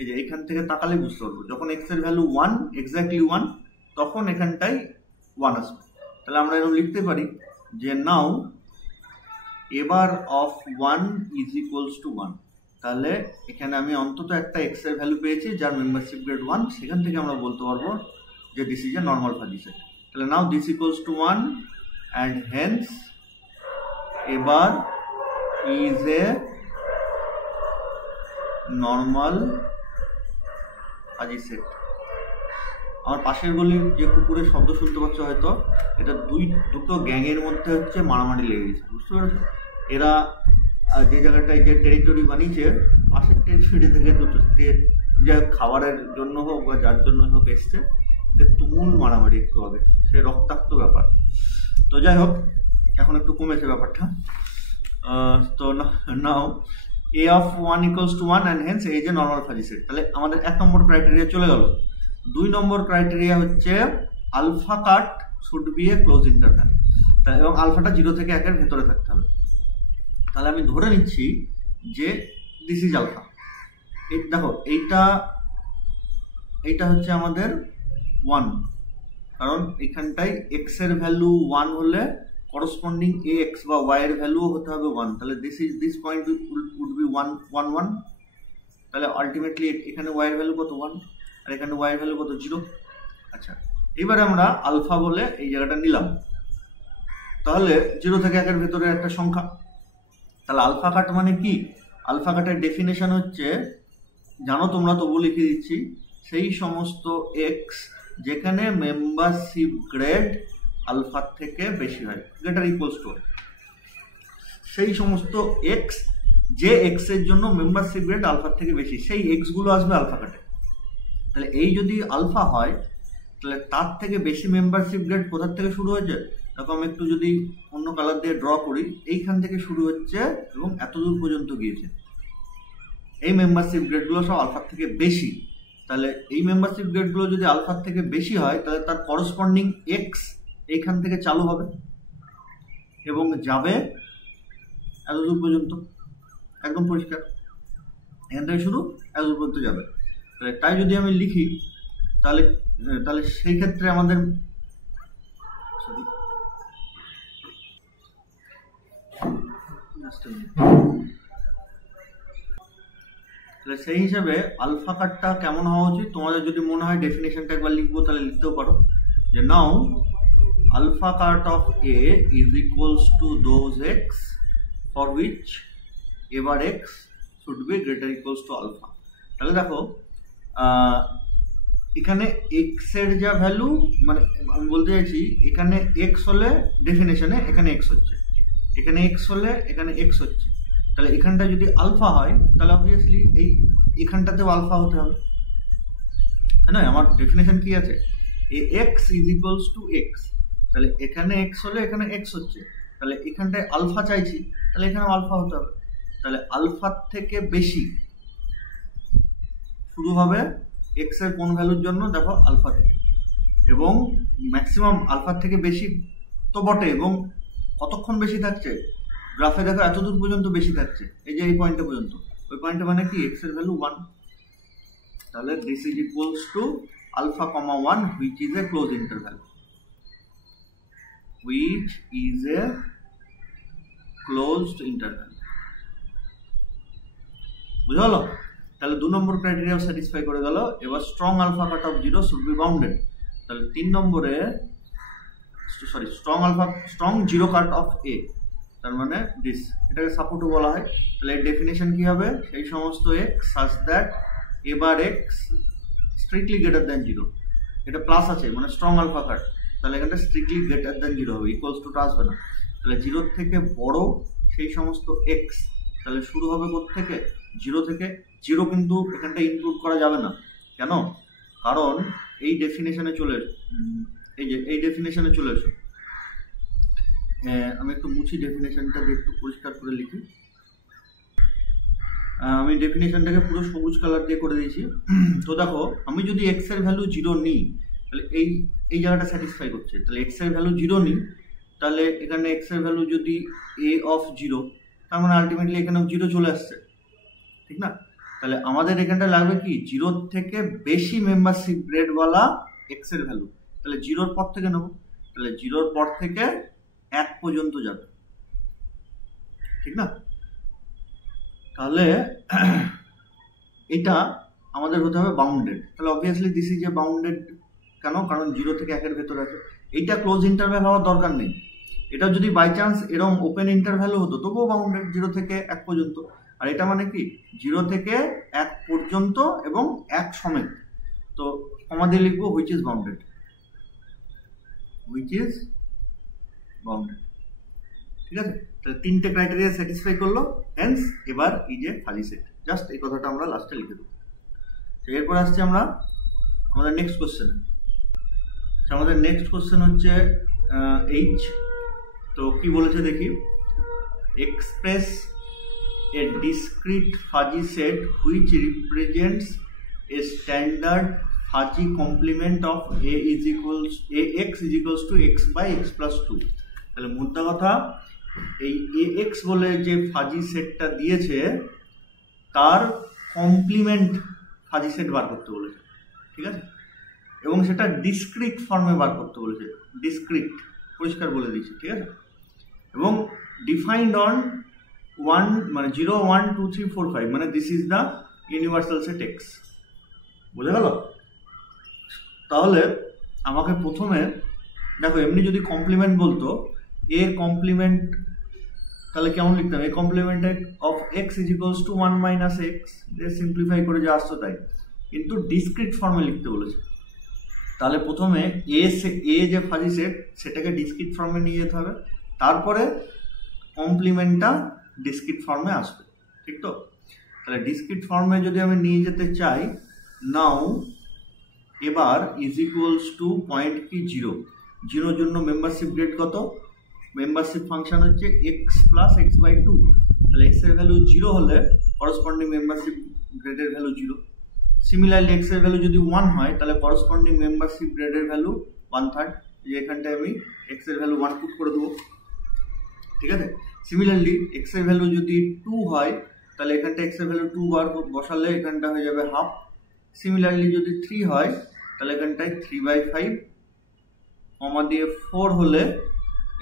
এই যে এখান থেকে তাকালে বুঝতে পারবো, যখন এক্স এর ভ্যালু 1 এক্স্যাক্টলি 1, তখন এখানটাই 1 আসবে। তাহলে আমরা এরকম লিখতে পারি যে নাও এবার অফ 1 ইজ ইকুয়ালস টু 1। তাহলে এখানে আমি অন্তত একটা এক্স এর ভ্যালু পেয়েছি যার মেম্বারশিপ গ্রেড 1, সেখান থেকে আমরা বলতে পারবো যে this is a normal fuzzy set. তাহলে now this equals to 1 and hence এবার is a normal fuzzy set. আমার পাশের গলির যে কুকুরের শব্দ শুনতে পাচ্ছ হয়তো, এটা দুটো গ্যাংয়ের মধ্যে হচ্ছে মারামারি লেগে গেছে, বুঝতে পেরেছো? এরা যে জায়গাটায় যে টেরিটরি বানিয়েছে, পাশের টেরিটরি থেকে দুটোকে যে খাবারের জন্য হোক বা যার জন্য হোক এসছে, তুমুল মারামারি একটু আগে, সে রক্তাক্ত ব্যাপার। তো যাই হোক, এখন একটু কমেছে ব্যাপারটা। তো নাও a of 1 equals to 1 and hence a is a normal fuzzy set। তাহলে আমাদের 1 নম্বর ক্রাইটেরিয়া চলে গেল। 2 নম্বর ক্রাইটেরিয়া হচ্ছে alpha cut should be a close interval, এবং আলফাটা 0 থেকে 1 এর ভেতরে থাকতে হবে। তাহলে আমি ধরে নিচ্ছি যে দিস ইজ আলফা। দেখো এইটা হচ্ছে আমাদের 1, কারণ এখানটায় এক্স এর ভ্যালু 1 হলে করসপন্ডিং এ এক্স বা ওয়াই এর ভ্যালুও হতে হবে 1। তাহলে দিস পয়েন্ট উড বি 1 1 1। তাহলে আলটিমেটলি এখানে ওয়াই এর ভ্যালু কত 1 আর এখানে ওয়াই এর ভ্যালু কত 0। আচ্ছা, এবারে আমরা আলফা বলে এই জায়গাটা নিলাম। তাহলে 0 থেকে 1 এর ভেতরে একটা সংখ্যা। তাহলে আলফা কাট মানে কি? আলফা কাটের ডেফিনেশন হচ্ছে, জানো তোমরা, তবু লিখে দিচ্ছি, সেই সমস্ত এক্স যেখানে মেম্বারশিপ গ্রেড আলফার থেকে বেশি হয়, গ্রেটার ইকুয়ালস টু, সেই সমস্ত এক্স যে এক্স এর জন্য মেম্বারশিপ গ্রেড আলফার থেকে বেশি, সেই এক্স গুলো আসবে আলফা কাটে। তাহলে এই যদি আলফা হয়, তাহলে তার থেকে বেশি মেম্বারশিপ গ্রেড কোথার থেকে শুরু হয়েছে? দেখো আমি একটু যদি অন্য কালার দিয়ে ড্র করি, এইখান থেকে শুরু হচ্ছে এবং এতদূর পর্যন্ত গিয়েছে। এই মেম্বারশিপ গ্রেডগুলো সব আলফার থেকে বেশি। তাহলে এই মেম্বারশিপ গ্রেডগুলো যদি আলফার থেকে বেশি হয়, তাহলে তার করসপন্ডিং এক্স এইখান থেকে চালু হবে এবং যাবে এতদূর পর্যন্ত, একদম পরিষ্কার, এখান থেকে শুরু এতদূর পর্যন্ত যাবে। তাহলে তাই যদি আমি লিখি, তাহলে সেই ক্ষেত্রে আমাদের তাহলে সেই হিসাবে আলফা কাটটা কেমন হওয়া উচিত? তোমাদের যদি মনে হয় ডেফিনেশনটা একবার লিখবো, তাহলে লিখতেও পারো যে নাও alpha cut of A is equals to those x for which এবার x should be greater equals to alpha। তাহলে দেখো এখানে x এর যা ভ্যালু, মানে আমি বলতে চাইছি এখানে x হলে ডেফিনেশনে এখানে x হচ্ছে, এখানে x হলে এখানে x হচ্ছে। তাহলে এখানটা যদি আলফা হয়, তাহলে অবভিয়াসলি এখানটাতেও আলফা হতে হবে, তাই না? আমার ডেফিনেশন কি আছে? ax is equals to x। তাহলে এখানে x হলে এখানে x হচ্ছে, তাহলে এখানটায় আলফা চাইছি, তাহলে এখানে আলফা হতে হবে। তাহলে আলফার থেকে বেশি শুরু হবে x এর কোন ভ্যালুর জন্য? দেখো আলফা থেকে, এবং ম্যাক্সিমাম আলফার থেকে বেশি তো বটে, এবং কতক্ষণ বেশি থাকছে? গ্রাফে দেখো এতদূর পর্যন্ত বেশি থাকছে, এই যে এই পয়েন্টটা পর্যন্ত। ওই পয়েন্টটা মানে কি? x এর ভ্যালু 1। তাহলে this is equals two alpha comma 1 which is a closed interval, which is a closed interval। বুঝা হলো? তাহলে 2 নম্বর ক্রাইটেরিয়া স্যাটিসফাই করে গেল। এবার strong alpha cut of 0 should be bounded. তাহলে 3 নম্বরে স্ট্রং 0 কাট অফ A, তার মানে দিস, এটাকে সাপোর্টও বলা হয়। তাহলে এর ডেফিনেশন কি হবে? সেই সমস্ত x such that এবার x স্ট্রিক্টলি গ্রেটার দ্যান 0। এটা প্লাস আছে মানে স্ট্রং আলফা কাট, তাহলে এখানটা স্ট্রিক্টলি গ্রেটার দ্যান 0 হবে, ইকুয়ালস টু আসবে না। তাহলে 0 থেকে বড় সেই সমস্ত x, তাহলে শুরু হবে কোত্থেকে? 0 থেকে। 0 কিন্তু এখানটা ইনক্লুড করা যাবে না, কেন? কারণ এই ডেফিনেশনে চলে এই ডেফিনেশনে চলে এসো। আমি একটু মুছি ডেফিনেশনটা দিয়ে, একটু পরিষ্কার করে লিখি। আমি ডেফিনেশনটাকে পুরো সবুজ কালার দিয়ে করে দিয়েছি। তো দেখো, আমি যদি x এর ভ্যালু 0 নিই, তাহলে এই এই জায়গাটা স্যাটিসফাই করছে। তাহলে এক্স এর ভ্যালু 0 নিই, তাহলে এখানে এক্স এর ভ্যালু যদি এ অফ 0, তার মানে আলটিমেটলি এখানেও 0 চলে আসছে, ঠিক না? তাহলে আমাদের এখানটা লাগবে কি 0 থেকে বেশি মেম্বারশিপ গ্রেডওয়ালা এক্স এর ভ্যালু। তাহলে 0-র পর থেকে নেব, তাহলে 0-র পর থেকে 1 পর্যন্ত যাবে, ঠিক না? তাহলে এটা আমাদের হতে হবে বাউন্ডেড। তাহলে obviously this is A bounded, কেন? কারণ 0 থেকে 1-এর ভেতরে আছে। এইটা ক্লোজ ইন্টারভ্যাল হওয়ার দরকার নেই। এটা যদি বাই চান্স এরকম ওপেন ইন্টারভ্যালও হতো তবুও বাউন্ডেড, 0 থেকে 1 পর্যন্ত। আর এটা মানে কি 0 থেকে 1 পর্যন্ত এবং 1 সমেত। তো কমা দিয়ে লিখবো which is bounded, which is bounded, ঠিক আছে? তাহলে 3টে ক্রাইটেরিয়া স্যাটিসফাই করলো, হেন্স এবার is a fuzzy set. Just এই কথাটা আমরা লাস্টে লিখে দেবো। এরপর আসছে আমরা আমাদের নেক্সট কোশ্চেনে। আমাদের নেক্সট কোশ্চেন হচ্ছে এইচ। তো কি বলেছে দেখি, express a discrete fuzzy set which represents a standard fuzzy complement of ax is equals to x by x plus 2। তাহলে মোদ্দা কথা, এই ax বলে যে ফাজি সেটটা দিয়েছে তার কমপ্লিমেন্ট ফাজি সেট বার করতে বলেছে, ঠিক আছে? এবং সেটা ডিসক্রিট ফর্মে বার করতে বলেছে, ডিসক্রিট পরিষ্কার বলে দিয়েছে, ঠিক আছে? এবং ডিফাইন্ড অন 1 মানে 0 1 2 3 4 5, মানে this is the universal set x. বুঝে গেল? তাহলে আমাকে প্রথমে দেখো, এমনি যদি কমপ্লিমেন্ট বলতো এ কমপ্লিমেন্ট, তাহলে কেমন লিখতাম? A complement of x is equals to 1 minus x, simplify করে যা আসতো তাই, কিন্তু ডিসক্রিট ফর্মে লিখতে বলেছে। তাহলে প্রথমে এ যে ফাজি সেট সেটাকে ডিসক্রিট ফর্মে নিয়ে যেতে হবে, তারপরে কমপ্লিমেন্টটা ডিসক্রিট ফর্মে আসবে, ঠিক তো? তাহলে ডিসক্রিট ফর্মে যদি আমি নিয়ে যেতে চাই, নাও এবার ইজ ইকুয়ালস টু পয়েন্ট কি 0, 0-র জন্য মেম্বারশিপ গ্রেড কত? মেম্বারশিপ ফাংশন হচ্ছে এক্স প্লাস এক্স বাই 2। তাহলে এক্স এর ভ্যালু 0 হলে করসপন্ডিং মেম্বারশিপ গ্রেডের ভ্যালু 0। সিমিলারলি এক্স এর ভ্যালু যদি 1 হয় তাহলে করসপন্ডিং মেম্বারশিপ গ্রেডের ভ্যালু 1/3। যে এখানটায় আমি এক্স এর ভ্যালু 1 পুট করে দেবো, ঠিক আছে? সিমিলারলি এক্স এর ভ্যালু যদি 2 হয় তাহলে এখানটা এক্স এর ভ্যালু 2 বার বসালে এখানটা হয়ে যাবে হাফ। সিমিলারলি যদি 3 হয় তাহলে এখানটায় 3/5, কমা দিয়ে 4 হলে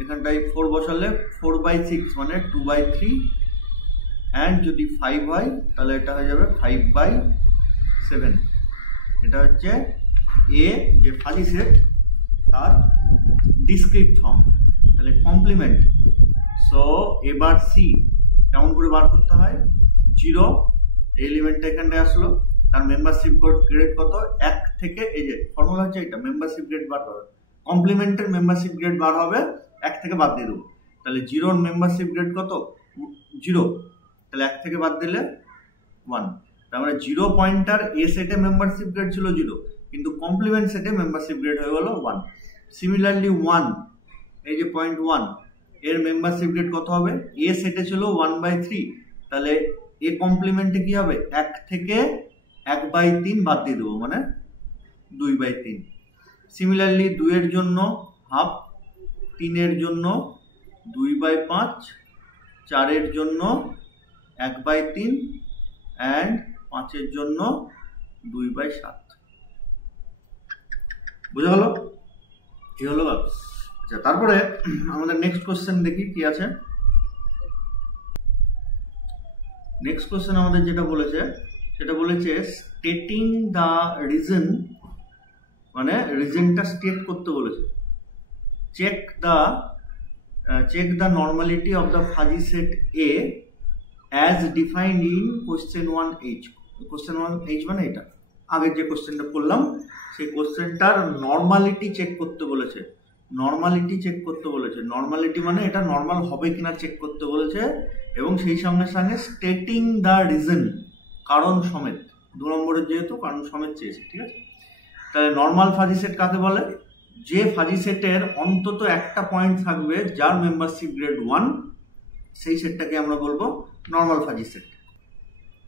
এখানটায় 4 বসালে 4/6 মানে 2/3, অ্যান্ড যদি 5 হয় তাহলে এটা হয়ে যাবে 5/7। এটা হচ্ছে এ যে ফাজি সেট তার ডিসক্রিট ফর্ম। তাহলে কমপ্লিমেন্ট, সো এবার সি কেমন করে বার করতে হয়? 0 এলিমেন্টটা এখানটায় আসলো, তার মেম্বারশিপ গ্রেড কত? 1 থেকে, এই যে ফর্মুলা হচ্ছে এটা, মেম্বারশিপ গ্রেড বার হবে, কমপ্লিমেন্টের মেম্বারশিপ গ্রেড বার হবে 1 থেকে বাদ দিয়ে দেবো। তাহলে 0-র মেম্বারশিপ গ্রেড কত? 0, তাহলে 1 থেকে বাদ দিলে 1। তার মানে 0 পয়েন্টার এ সেটে মেম্বারশিপ গ্রেড ছিল 0, কিন্তু কমপ্লিমেন্ট সেটে মেম্বারশিপ গ্রেড হয়ে গেল 1। সিমিলারলি 1, এই যে পয়েন্ট 1 এর মেম্বারশিপ গ্রেড কত হবে? এ সেটে ছিল 1/3, তাহলে এ কমপ্লিমেন্টে কি হবে? 1 থেকে 1/3 বাদ দিয়ে দেবো, মানে 2/3। সিমিলারলি 2 এর জন্য হাফ, 3 এর জন্য 2/5, 4 এর জন্য 1/3, অ্যান্ড 5 এর জন্য 2/7। বুঝা গেল? এই হলো। আচ্ছা, তারপরে আমাদের নেক্সট কোশ্চেন দেখি কি আছে। নেক্সট কোশ্চেন আমাদের যেটা বলেছে সেটা বলেছে স্টেটিং দ্য রিজন, মানে রিজনটা স্টেট করতে বলেছে। Check the normality of the fuzzy set A as defined in question 1H। Question 1H মানে এটা আগের যে কোশ্চেনটা করলাম সেই কোশ্চেনটার নর্মালিটি চেক করতে বলেছে। নর্মালিটি চেক করতে বলেছে, নর্মালিটি মানে এটা নর্মাল হবে কিনা চেক করতে বলেছে, এবং সেই সঙ্গে সঙ্গে স্টেটিং দ্য রিজন, কারণ সমেত, 2 নম্বরের যেহেতু কারণ সমেত চেয়েছে, ঠিক আছে? তাহলে নর্মাল ফাজি সেট কাকে বলে? যে ফাজি সেটের অন্তত একটা পয়েন্ট থাকবে যার মেম্বারশিপ গ্রেড 1, সেই সেটটাকে আমরা বলবো নর্মাল ফাজি সেট।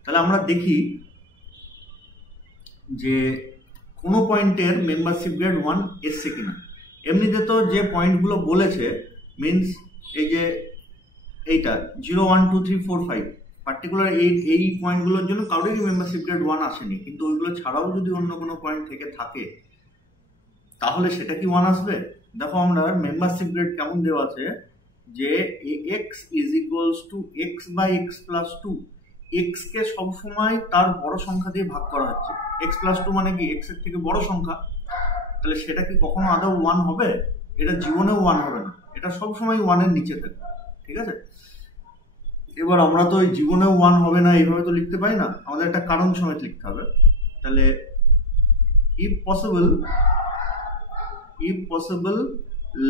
তাহলে আমরা দেখি যে কোনো পয়েন্টের মেম্বারশিপ গ্রেড 1 এসছে কিনা। এমনিতে তো যে পয়েন্টগুলো বলেছে মিনস এই যে এইটা 0 1 2 3 4 5 পার্টিকুলার এই পয়েন্টগুলোর জন্য কারোরই মেম্বারশিপ গ্রেড 1 আসেনি, কিন্তু ওইগুলো ছাড়াও যদি অন্য কোনো পয়েন্ট থেকে থাকে তাহলে সেটা কি 1 আসবে। দেখো আমরা মেম্বারশিপ গ্রেড কেমন দেওয়া আছে যে ax is equals to x by x plus 2, x কে সবসময় তার বড় সংখ্যা দিয়ে ভাগ করা হচ্ছে। x plus 2 মানে কি x এর থেকে বড় সংখ্যা, তাহলে সেটা কি কখনো আদৌ 1 হবে? এটা জীবনেও 1 হবে না, এটা সবসময় 1 এর নিচে থাকে, ঠিক আছে। এবার আমরা তো ওই জীবনেও 1 হবে না এইভাবে তো লিখতে পারি না, আমাদের একটা কারণ সমেত লিখতে হবে। তাহলে if possible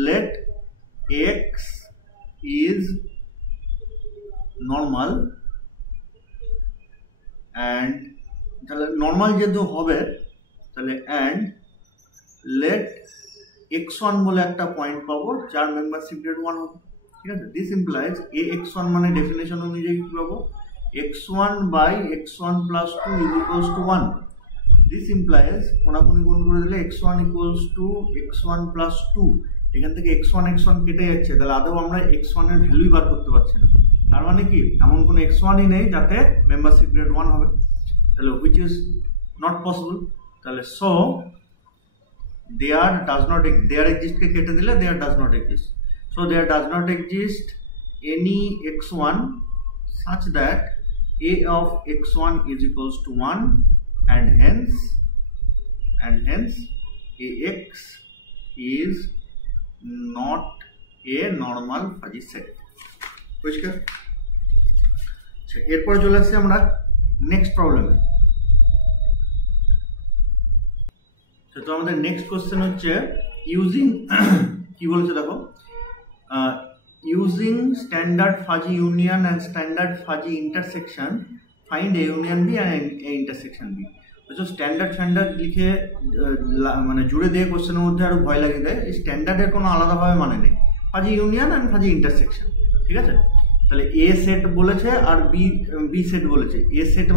let x is normal and তাহলে নর্মাল যেহেতু হবে তাহলে and let x1 বলে একটা পয়েন্ট পাবো যার মেম্বারশিপ গ্রেড 1 হবে, ঠিক আছে। দিস ইমপ্লাইজ ax1 মানে ডেফিনেশন অনুযায়ী কি পাবো x1 by x1 plus 2 is equals to 1. This implies কোনাকুনি গুণ করে দিলে x1 equals to x1 plus 2, এখান থেকে x1 কেটে যাচ্ছে, তাহলে আদৌ আমরা x1 এর ভ্যালুই বার করতে পারছি না। তার মানে কি এমন কোনো x1ই নেই যাতে মেম্বারশিপ গ্রেড 1 হবে, তাহলে which is not possible। তাহলে so there exist কে কেটে দিলে there does not exist, so there does not exist any x1 such that a of x1 is equals to 1 and hence ax is not a normal fuzzy set। পরিষ্কার? আচ্ছা, এরপর চলে আসছি আমরা next প্রবলেমে। তো আমাদের নেক্সট কোশ্চেন হচ্ছে ইউজিং কি বলেছে দেখো, using standard fuzzy union and standard fuzzy intersection find A union B and A intersection B. তো স্ট্যান্ডার্ড লিখে মানে জুড়ে দিয়ে কোশ্চেনের মধ্যে আরো ভয় লাগিয়ে দেয়। এই স্ট্যান্ডার্ডের কোনো আলাদাভাবে মানে নেই, fuzzy union and fuzzy intersection, ঠিক আছে। তাহলে এ সেট বলেছে আর বি সেট বলেছে। এ সেট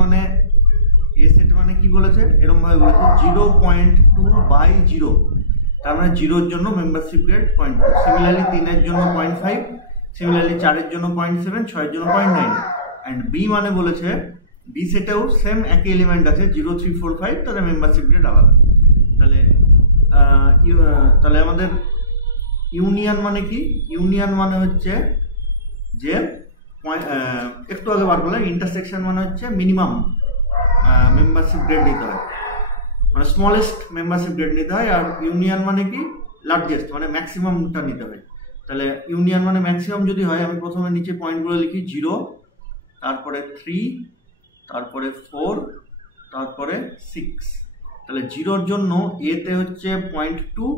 মানে কি বলেছে, এরকম ভাবে বলেছে 0.2 by 0, তার মানে 0 এর জন্য মেম্বারশিপ গ্রেড 0.2, সিমিলারলি 3 এর জন্য 0.5, সিমিলারলি 4 এর জন্য 0.7, 6 এর জন্য 0.9। অ্যান্ড বি মানে বলেছে বি সেটেও সেম একই এলিমেন্ট আছে 0 3 4 5, তাহলে মেম্বারশিপ গ্রেড আলাদা। তাহলে আমাদের ইউনিয়ন মানে কি, ইউনিয়ন মানে হচ্ছে যে একটু আগে বার করলাম, ইন্টারসেকশন মানে হচ্ছে মিনিমাম মেম্বারশিপ গ্রেড নিতে হয়, মানে স্মলেস্ট মেম্বারশিপ গ্রেড নিতে হয়, আর ইউনিয়ন মানে কি লার্জেস্ট মানে ম্যাক্সিমামটা নিতে হয়। তাহলে ইউনিয়ন মানে ম্যাক্সিমাম যদি হয়, আমি প্রথমে নিচে পয়েন্টগুলো লিখি 0, তারপরে 3, তারপরে 4, তারপরে 6। তাহলে 0-র জন্য এতে হচ্ছে 0.2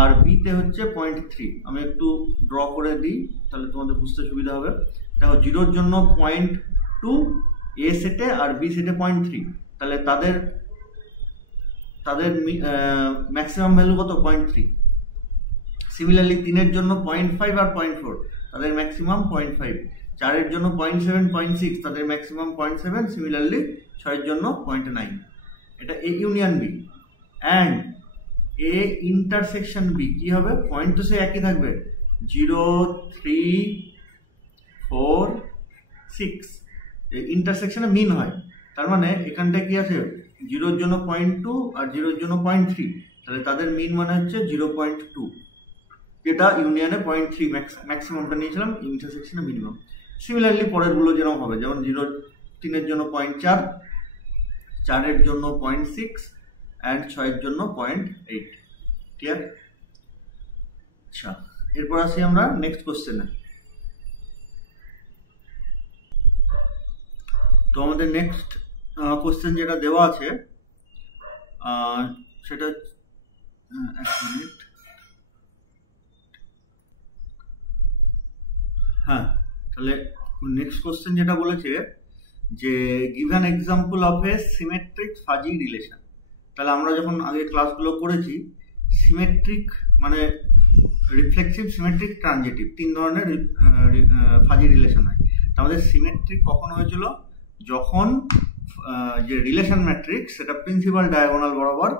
আর বিতে হচ্ছে 0.3। আমি একটু ড্র করে দিই তাহলে তোমাদের বুঝতে সুবিধা হবে। দেখো 0-র জন্য 0.2 এ সেটে আর বি সেটে 0.3, তাহলে তাদের ম্যাক্সিমাম ভ্যালু কত 0.3। সিমিলারলি 3-এর জন্য 0.5 আর 0.4, তাদের ম্যাক্সিমাম 0.5। 4-এর জন্য 0.7 0.6, তাদের ম্যাক্সিমাম 0.7। সিমিলারলি 6-এর জন্য 0.9। এটা A union B. And A intersection B কি হবে, পয়েন্ট তো সে একই থাকবে 0 3 4 6, ইন্টারসেকশনে মিন হয়। তার মানে এখানটায় কি আছে 0-র জন্য 0.2 আর 0-র জন্য 0.3, তাহলে তাদের মিন মানে হচ্ছে 0.2, যেটা ইউনিয়নে 0.3 ম্যাক্সিমামটা নিয়েছিলাম, ইন্টারসেকশনে মিনিমাম। সিমিলারলি পরের গুলো যেরকম হবে, যেমন 3-এর জন্য 0.4, 4-এর জন্য 0.6 অ্যান্ড 6-এর জন্য 0.8। ক্লিয়ার? আচ্ছা, এরপর আসি আমরা নেক্সট কোশ্চেনে। তো আমাদের নেক্সট কোশ্চেন যেটা দেওয়া আছে সেটা এক মিনিট, হ্যাঁ, তাহলে নেক্সট কোশ্চেন যেটা বলেছে যে give an example of A symmetric fuzzy relation. তাহলে আমরা যখন আগে ক্লাসগুলো করেছি, সিমেট্রিক মানে রিফ্লেক্সিভ, সিমেট্রিক, ট্রানজিটিভ, 3 ধরনের ফাজি রিলেশন হয়। আমাদের সিমেট্রিক কখন হয়েছিল, যখন যে রিলেশন ম্যাট্রিক্স সেটা প্রিন্সিপাল ডায়াগোনাল বরাবর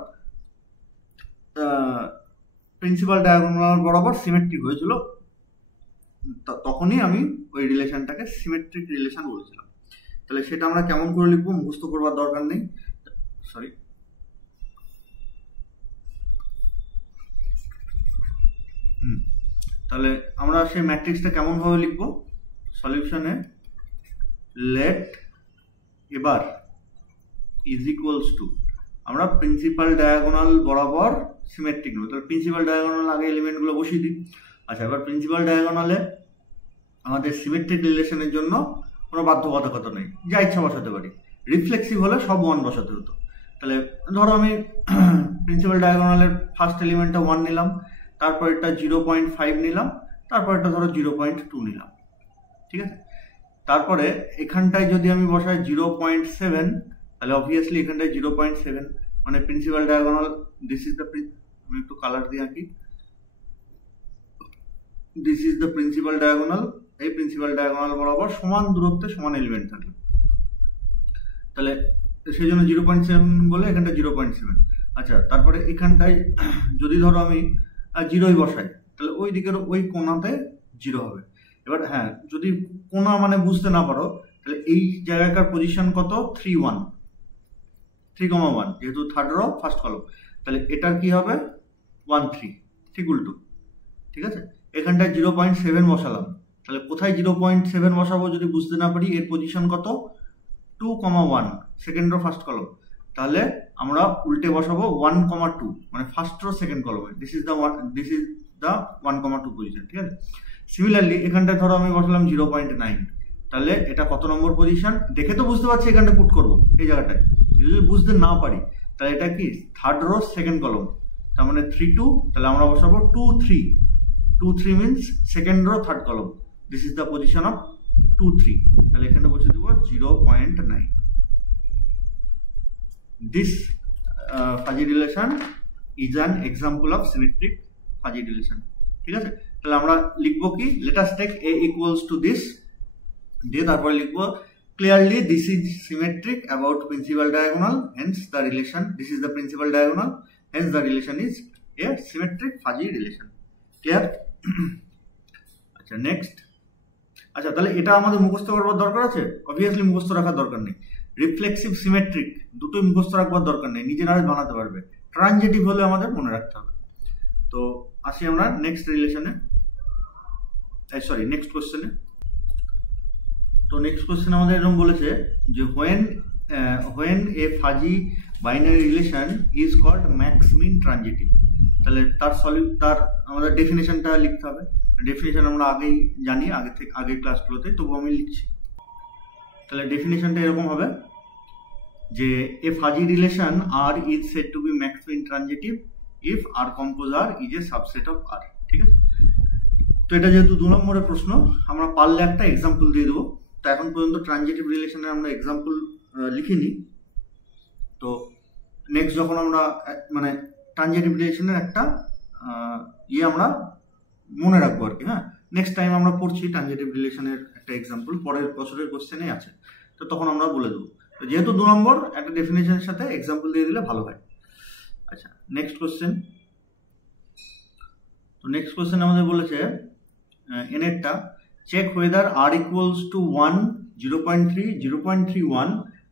প্রিন্সিপাল ডায়াগোনাল বরাবর সিমেট্রিক হয়েছিল, তখনই আমি ওই রিলেশনটাকে সিমেট্রিক রিলেশন বলেছিলাম। তাহলে সেটা আমরা কেমন করে লিখবো, মুখস্থ করবার দরকার নেই, সরি। তাহলে আমরা সেই ম্যাট্রিক্সটা কেমন ভাবে লিখবো, সলিউশনে লেট এবার ইজ ইকুয়ালস টু, আমরা প্রিন্সিপাল ডায়াগোনাল বরাবর সিমেট্রিক নেব। তাহলে প্রিন্সিপাল ডায়াগোনাল আগে এলিমেন্টগুলো বসিয়ে দিই। আচ্ছা, এবার প্রিন্সিপাল ডায়াগোনালে আমাদের সিমেট্রিক রিলেশনের জন্য কোনো বাধ্যবাধকতা নেই, যা ইচ্ছা বসাতে পারি। রিফ্লেক্সিভ হলে সব 1 বসাতে হতো। তাহলে ধরো আমি প্রিন্সিপাল ডায়াগোনালের ফার্স্ট এলিমেন্টটা 1 নিলাম, তারপর এটা 0.5 নিলাম, তারপর এটা ধরো 0.2 নিলাম, ঠিক আছে। তারপরে এখানটায় যদি আমি বসাই 0.7, তাহলে অবভিয়াসলি এখানটায় 0.7 মানে principal diagonal, this is the, আমি একটু কালার দিয়ে আঁকি, this is the principal diagonal. এই প্রিন্সিপাল ডায়াগোনাল বরাবর সমান দূরত্বে সমান এলিমেন্ট থাকবে, তাহলে সেই জন্য 0.7 বলে এখানটা 0.7। আচ্ছা, তারপরে এখানটায় যদি ধরো আমি 0ই বসাই, তাহলে ওই দিকের ওই কোণাতে 0 হবে। এবার হ্যাঁ, যদি কোণা মানে বুঝতে না পারো, তাহলে এই জায়গাকার পজিশন কত, 3.1, যেহেতু থার্ড রো ফার্স্ট কলম, তাহলে এটার কি হবে 1.3, ঠিক উল্টো, ঠিক আছে। এখানটায় 0.7 বসালাম, তাহলে কোথায় 0.7 বসাবো যদি বুঝতে না পারি, এর পজিশন কত 2.1, সেকেন্ড রো ফার্স্ট কলম, তাহলে আমরা উল্টে বসাবো 1.2, মানে ফার্স্ট রো সেকেন্ড কলমে, দিস ইজ দ্য 1.2 পজিশন, ঠিক আছে। সিমিলারলি এখানটায় ধরো আমি বসালাম 0.9, তাহলে এটা কত নম্বর পজিশন, দেখে তো বুঝতে পারছি এখানটা পুট করবো এই জায়গাটায়। যদি বুঝতে না পারি, তাহলে এটা কি থার্ড রো সেকেন্ড কলম, তার মানে 3.2, তাহলে আমরা বসাবো 2.3 মিনস সেকেন্ড রো থার্ড কলম, this is the position of 2.3, তাহলে এখানে বসে দেবো 0.9। This fuzzy relation is an example of symmetric fuzzy relation, ঠিক আছে। তাহলে আমরা লিখবো কি, let us take a equals to this, দিয়ে তারপরে লিখবো clearly this is symmetric about principal diagonal, hence the relation, this is the principal diagonal, hence the relation is a symmetric fuzzy relation, clear? আচ্ছা, next. আচ্ছা, তাহলে এটা আমাদের মুখস্থ করবার দরকার আছে? অবভিয়াসলি মুখস্থ রাখার দরকার নেই। রিফ্লেক্সিভ সিমেট্রিক দুটোই মুখস্থ রাখবার দরকার নেই, নিজেরা বানাতে পারবে। ট্রানজিটিভ হলে আমাদের মনে রাখতে হবে। তো আসি আমরা নেক্সট রিলেশনে, সরি নেক্সট কোশ্চেনে। তো নেক্সট কোশ্চেন আমাদের এরকম বলেছে যে when a fuzzy binary relation is called max min transitive, তাহলে তার আমাদের ডেফিনেশনটা লিখতে হবে। ডেফিনেশন আমরা আগেই জানি, আগের ক্লাসগুলোতে, তবু আমি লিখছি। তাহলে ডেফিনেশনটা এরকম হবে যে a fuzzy relation R is said to be max min transitive if R compose R is a subset of R, ঠিক আছে। তো এটা যেহেতু 2 নম্বরের প্রশ্ন, আমরা পারলে একটা এক্সাম্পল দিয়ে দেবো। তো এখন পর্যন্ত ট্রানজিটিভ রিলেশনের আমরা এক্সাম্পল লিখিনি। তো নেক্সট যখন আমরা মানে ট্রানজিটিভ রিলেশনের একটা আমরা মনে রাখবো আর কি, হ্যাঁ, নেক্সট টাইম আমরা পড়ছি ট্রানজিটিভ রিলেশনের একটা এক্সাম্পল, পরের বছরের কোশ্চেনে আছে, তো তখন আমরা বলে দেবো। তো যেহেতু 2 নম্বর, একটা ডেফিনেশনের সাথে এক্সাম্পল দিয়ে দিলে ভালো হয়। আচ্ছা, নেক্সট কোশ্চেন। তো নেক্সট কোশ্চেন আমাদের বলেছে এনেরটা check whether R equals to 1, 0.3, 0.31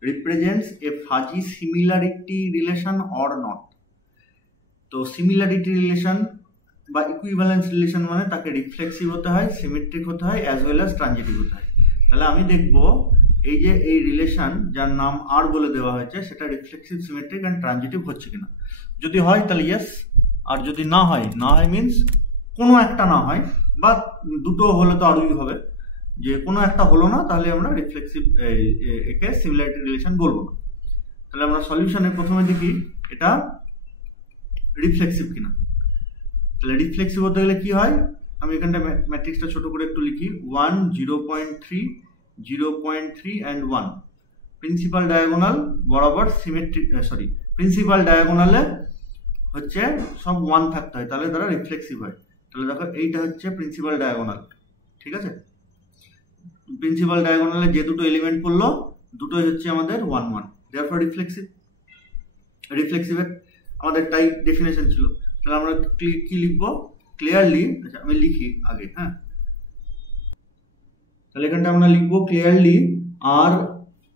represents a fuzzy similarity relation or not। তো সিমিলারিটি রিলেশন বা ইকুইভ্যালেন্স রিলেশন মানে তাকে রিফ্লেক্সিভ হতে হয়, সিমেট্রিক হতে হয়, অ্যাজ ওয়েল অ্যাজ ট্রানজিটিভ হতে হয়। তাহলে আমি দেখবো এই যে এই রিলেশন যার নাম R বলে দেওয়া হয়েছে, সেটা রিফ্লেক্সিভ, সিমেট্রিক অ্যান্ড ট্রানজিটিভ হচ্ছে কিনা। যদি হয় তাহলে ইয়েস, আর যদি না হয় মিনস কোনো একটা না হয়, বা দুটো হলে তো আরোই হবে, যে কোনো একটা হলো না, তাহলে আমরা রিফ্লেক্সিভ একে সিমিলারিটি রিলেশন বলবো না। তাহলে আমরা সলিউশনে প্রথমে দেখি এটা রিফ্লেক্সিভ কিনা। তাহলে রিফ্লেক্সিভ হতে গেলে কি হয়, আমি এখানটা ম্যাট্রিক্সটা ছোট করে একটু লিখি, 1, 0.3, 0.3 and 1 প্রিন্সিপাল ডায়াগোনাল বরাবর সিমেট্রিক, সরি প্রিন্সিপাল ডায়াগোনালে হচ্ছে সব 1 থাকতে হয়, তাহলে তারা রিফ্লেক্সিভ হয়। তাহলে দেখো এইটা হচ্ছে প্রিন্সিপাল ডায়াগোনাল, ঠিক আছে। প্রিন্সিপাল ডায়াগোনালে যে দুটো এলিমেন্ট পড়লো দুটোই হচ্ছে আমাদের 1, 1, দেয়ারফর রিফ্লেক্সিভ। রিফ্লেক্সিভের আমাদের টাই ডেফিনেশন ছিল। তাহলে আমরা কি লিখবো? ক্লিয়ারলি, আচ্ছা আমি লিখি আগে, হ্যাঁ, তাহলে এখানটা আমরা লিখবো clearly R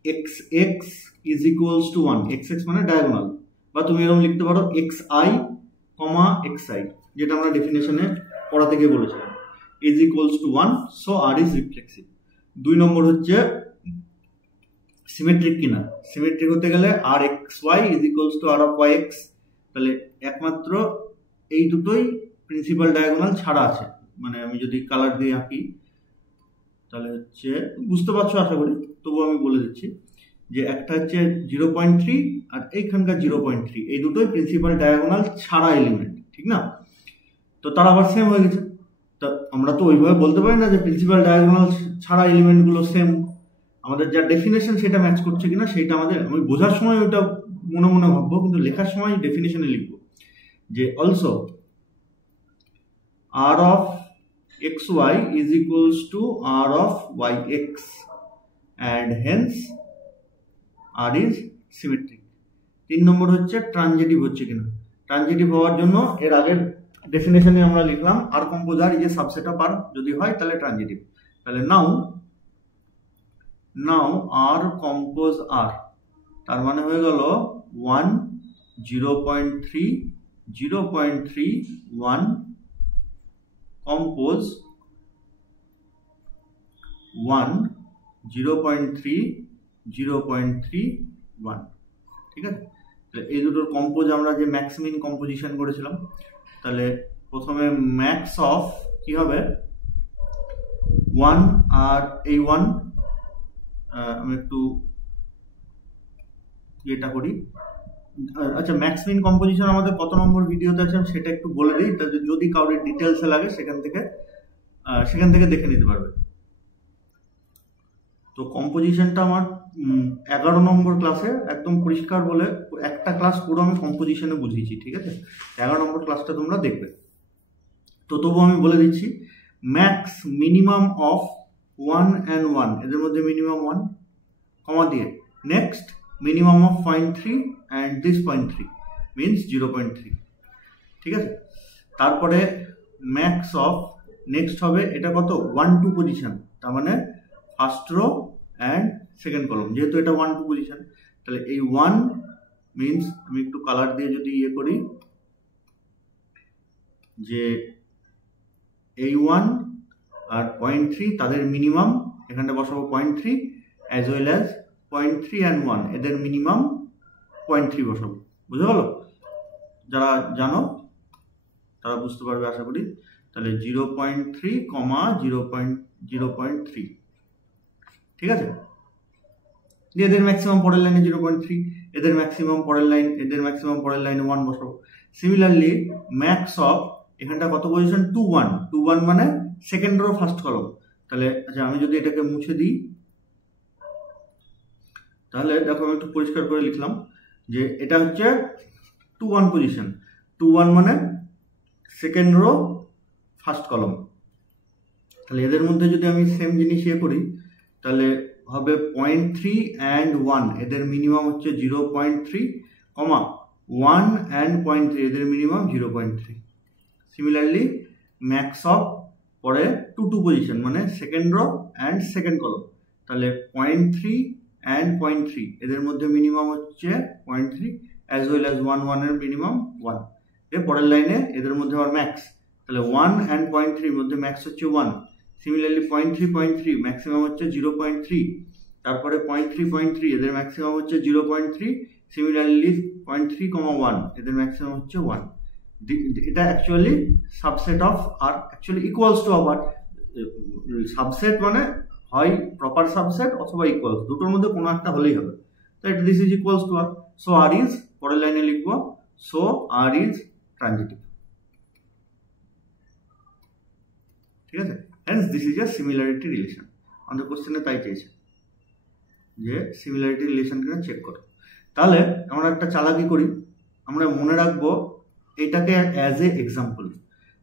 x x is equals to 1, x x মানে ডায়াগোনাল, বা তুমি এরকম লিখতে পারো x i comma x i, যেটা আমরা ডেফিনেশনে পড়া থেকে বলেছিলাম, is equals to 1, so R is reflexive. 2 নম্বর হচ্ছে সিমেট্রিক কিনা। সিমেট্রিক হতে গেলে R x y is equals to R of y x, তাহলে একমাত্র এই দুটোই প্রিন্সিপাল ডায়াগোনাল ছাড়া আছে। মানে আমি যদি কালার দিয়ে আঁকি তাহলে হচ্ছে বুঝতে পারছো আশা করি, তবুও আমি বলে দিচ্ছি যে একটা হচ্ছে 0.3 আর এইখানকার 0.3, এই দুটোই প্রিন্সিপাল ডায়াগোনাল ছাড়া এলিমেন্ট, ঠিক না? তো তারা আবার সেম হয়ে গেছে। তা আমরা তো ওইভাবে বলতে পারি না যে প্রিন্সিপাল ডায়াগোনাল ছাড়া এলিমেন্টগুলো সেম। আমাদের যা ডেফিনেশন সেটা ম্যাচ করছে কিনা সেটা আমাদের, আমি বোঝার সময় ওইটা মনে মনে ভাববো, কিন্তু লেখার সময় ডেফিনেশনে লিখবো যে also R of xy is equals to r of yx and hence r is symmetric। 3 নম্বর হচ্ছে ট্রানজিটিভ হচ্ছে কিনা। ট্রানজিটিভ হওয়ার জন্য এর আগের ডেফিনেশনে আমরা লিখলাম R compose R is a subset of R, যদি হয় তাহলে ট্রানজিটিভ। তাহলে নাও আর কম্পোজ আর, তার মানে হয়ে গেল 1 0.3 0.3 1 কম্পোজ 1 0.3 0.3 1, ঠিক আছে? এই দুটোর কম্পোজ আমরা যে ম্যাক্স মিন কম্পোজিশন করেছিলাম, তাহলে প্রথমে ম্যাক্স অফ কি হবে 1 আর এই 1, আমি একটু এটা করি। আচ্ছা, ম্যাক্স মিন কম্পোজিশন আমাদের কত নম্বর ভিডিওতে আছে সেটা একটু বলে দিই, যদি কাউরের ডিটেলসে লাগে সেখান থেকে দেখে নিতে পারবে। তো কম্পোজিশনটা আমার 11 নম্বর ক্লাসে একদম পরিষ্কার বলে একটা ক্লাস পুরো আমি কম্পোজিশনে বুঝিয়েছি, ঠিক আছে? 11 নম্বর ক্লাসটা তোমরা দেখবে। তো তবু আমি বলে দিচ্ছি ম্যাক্স মিনিমাম অফ 1 and 1, এদের মধ্যে মিনিমাম 1 কমা দিয়ে next minimum of 0.3 and this 0.3 means 0.3, ঠিক আছে? তারপরে ম্যাক্স অফ নেক্সট হবে এটা কত 1 2 পজিশন, তার মানে ফার্স্ট রো অ্যান্ড সেকেন্ড কলম, যেহেতু এটা 1 2 পজিশন, তাহলে এই 1 মিনস আমি একটু কালার দিয়ে যদি ইয়ে করি যে এই 1 আর 0.3 তাদের মিনিমাম, এখানটা বসাবো 0.3 অ্যাজ ওয়েল অ্যাজ 0.3 and 1 এদের মিনিমাম 0.3 বসাবো। বুঝে গেল? যারা জানো তারা বুঝতে পারবে আশা করি। তাহলে 0.3, 0.3, ঠিক আছে? এদের ম্যাক্সিমাম পরের লাইনে 0.3, এদের ম্যাক্সিমাম পরের লাইন, এদের ম্যাক্সিমাম পরের লাইনে 1 বসাবো। সিমিলারলি ম্যাক্স অফ এখানটা কত পজিশন 2 1, 2 1 মানে সেকেন্ড রো ফার্স্ট কলম। তাহলে আচ্ছা আমি যদি এটাকে মুছে দিই তাহলে দেখো আমি একটু পরিষ্কার করে লিখলাম যে এটা হচ্ছে 2 1 পজিশন, 2 1 মানে সেকেন্ড রো ফার্স্ট কলম। তাহলে এদের মধ্যে যদি আমি সেম জিনিস ইয়ে করি তাহলে হবে 0.3 and 1 এদের মিনিমাম হচ্ছে 0.3, 1 and 0.3 এদের মিনিমাম 0.3। সিমিলারলি ম্যাক্স অফ পরে 2 2 পজিশন মানে সেকেন্ড রো অ্যান্ড সেকেন্ড কলম, তাহলে 0.3 and 0.3 এদের মধ্যে মিনিমাম হচ্ছে 0.3 অ্যাজ ওয়েল অ্যাজ 1 1 এর মিনিমাম 1। এর পরের লাইনে এদের মধ্যে আবার ম্যাক্স, তাহলে 1 and 0.3 মধ্যে ম্যাক্স হচ্ছে 1। সিমিলারলি 0.3 ম্যাক্সিমাম হচ্ছে 0.3, তারপরে 0.3 এদের ম্যাক্সিমাম হচ্ছে 0.3। সিমিলারলি 0.3, 1 এদের ম্যাক্সিমাম হচ্ছে 1। এটা actually subset of R actually equals to আবার সাবসেট মানে হয় প্রপার সাবসেট অথবা ইকুয়ালস, দুটোর মধ্যে কোনো একটা হলেই হবে। তাই this is equals to R, so R is পরের লাইনে লিখবো সো আর ইজ ট্রানজিটিভ, ঠিক আছে? Hence this is a similarity relation. আমাদের কোশ্চেনে তাই চেয়েছে যে সিমিলারিটি রিলেশন কিনা চেক করো। তাহলে আমরা একটা চালাকি করি, আমরা মনে রাখবো এটাকে অ্যাজ এ এক্সাম্পল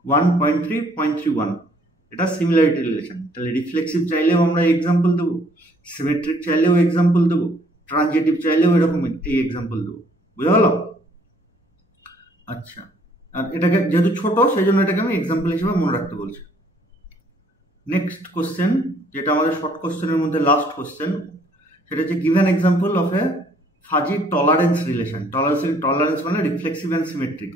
1.3.31 এটা সিমিলারিটি রিলেশন। তাহলে রিফ্লেক্সিভ চাইলেও আমরা এক্সাম্পল দেবো, সিমেট্রিক চাইলেও এক্সাম্পল দেবো, ট্রানজিটিভ চাইলেও এরকম এই এক্সাম্পল দেবো। বুঝা গেল? আচ্ছা আর এটাকে যেহেতু ছোট সেই জন্য এটাকে আমি এক্সাম্পল হিসেবে মনে রাখতে বলছি। নেক্সট কোশ্চেন, যেটা আমাদের শর্ট কোশ্চেনের মধ্যে লাস্ট কোশ্চেন, সেটা হচ্ছে give an example of A fuzzy tolerance relation. Tolerance মানে রিফ্লেক্সিভ অ্যান্ড সিমেট্রিক।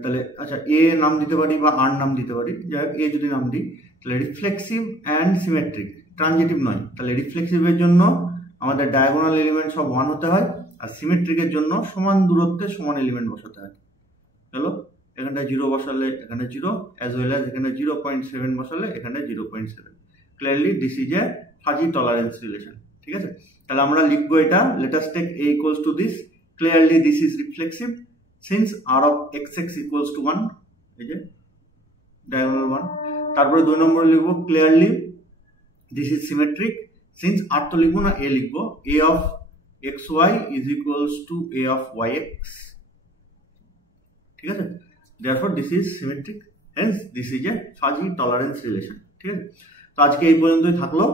তাহলে আচ্ছা এ নাম দিতে পারি বা আর নাম দিতে পারি, যাই হোক এ যদি নাম দিই, তাহলে রিফ্লেক্সিভ অ্যান্ড সিমেট্রিক, ট্রানজিটিভ নয়। তাহলে রিফ্লেক্সিভের জন্য আমাদের ডায়াগোনাল এলিমেন্ট সব 1 হতে হয়, আর সিমেট্রিকের জন্য সমান দূরত্বে সমান এলিমেন্ট বসাতে হয়। চলো এখানটা 0 বসালে এখানে 0, অ্যাজ ওয়েল অ্যাজ এখানে 0.7 বসালে এখানে 0.7। Clearly this is a fuzzy tolerance relation. ঠিক আছে, তাহলে আমরা লিখবো এটা, let us take a equals to this, clearly this is reflexive since r of xx equals to 1, এই যে diagonal 1। তারপরে 2 নম্বরে লিখবো clearly this is symmetric since r তো লিখবো না, a লিখবো, a of xy is equals to a of yx। ঠিক আছে, therefore this is symmetric, hence this is a fuzzy tolerance relation। ঠিক আছে, তো আজকে এই পর্যন্তই থাকলো।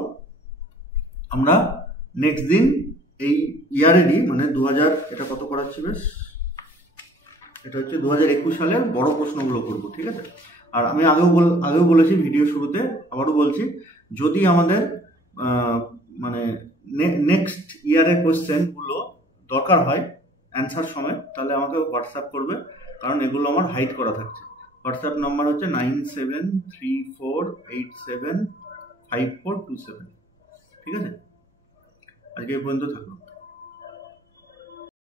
আমরা নেক্সট দিন এই ইয়ারেরই মানে 2000, এটা কত করাচ্ছি বেশ, এটা হচ্ছে 2021 সালের বড় প্রশ্নগুলো করব। ঠিক আছে, আর আমি আগেও বলেছি ভিডিও শুরুতে, আবারও বলছি, যদি আমাদের মানে নেক্সট ইয়ারের কোশ্চেনগুলো দরকার হয় অ্যান্সার সময়, তাহলে আমাকে হোয়াটসঅ্যাপ করবে, কারণ এগুলো আমার হাইড করা থাকছে। হোয়াটসঅ্যাপ নাম্বার হচ্ছে 9734875427। ঠিক আছে, আজকে এই পর্যন্ত থাকলো।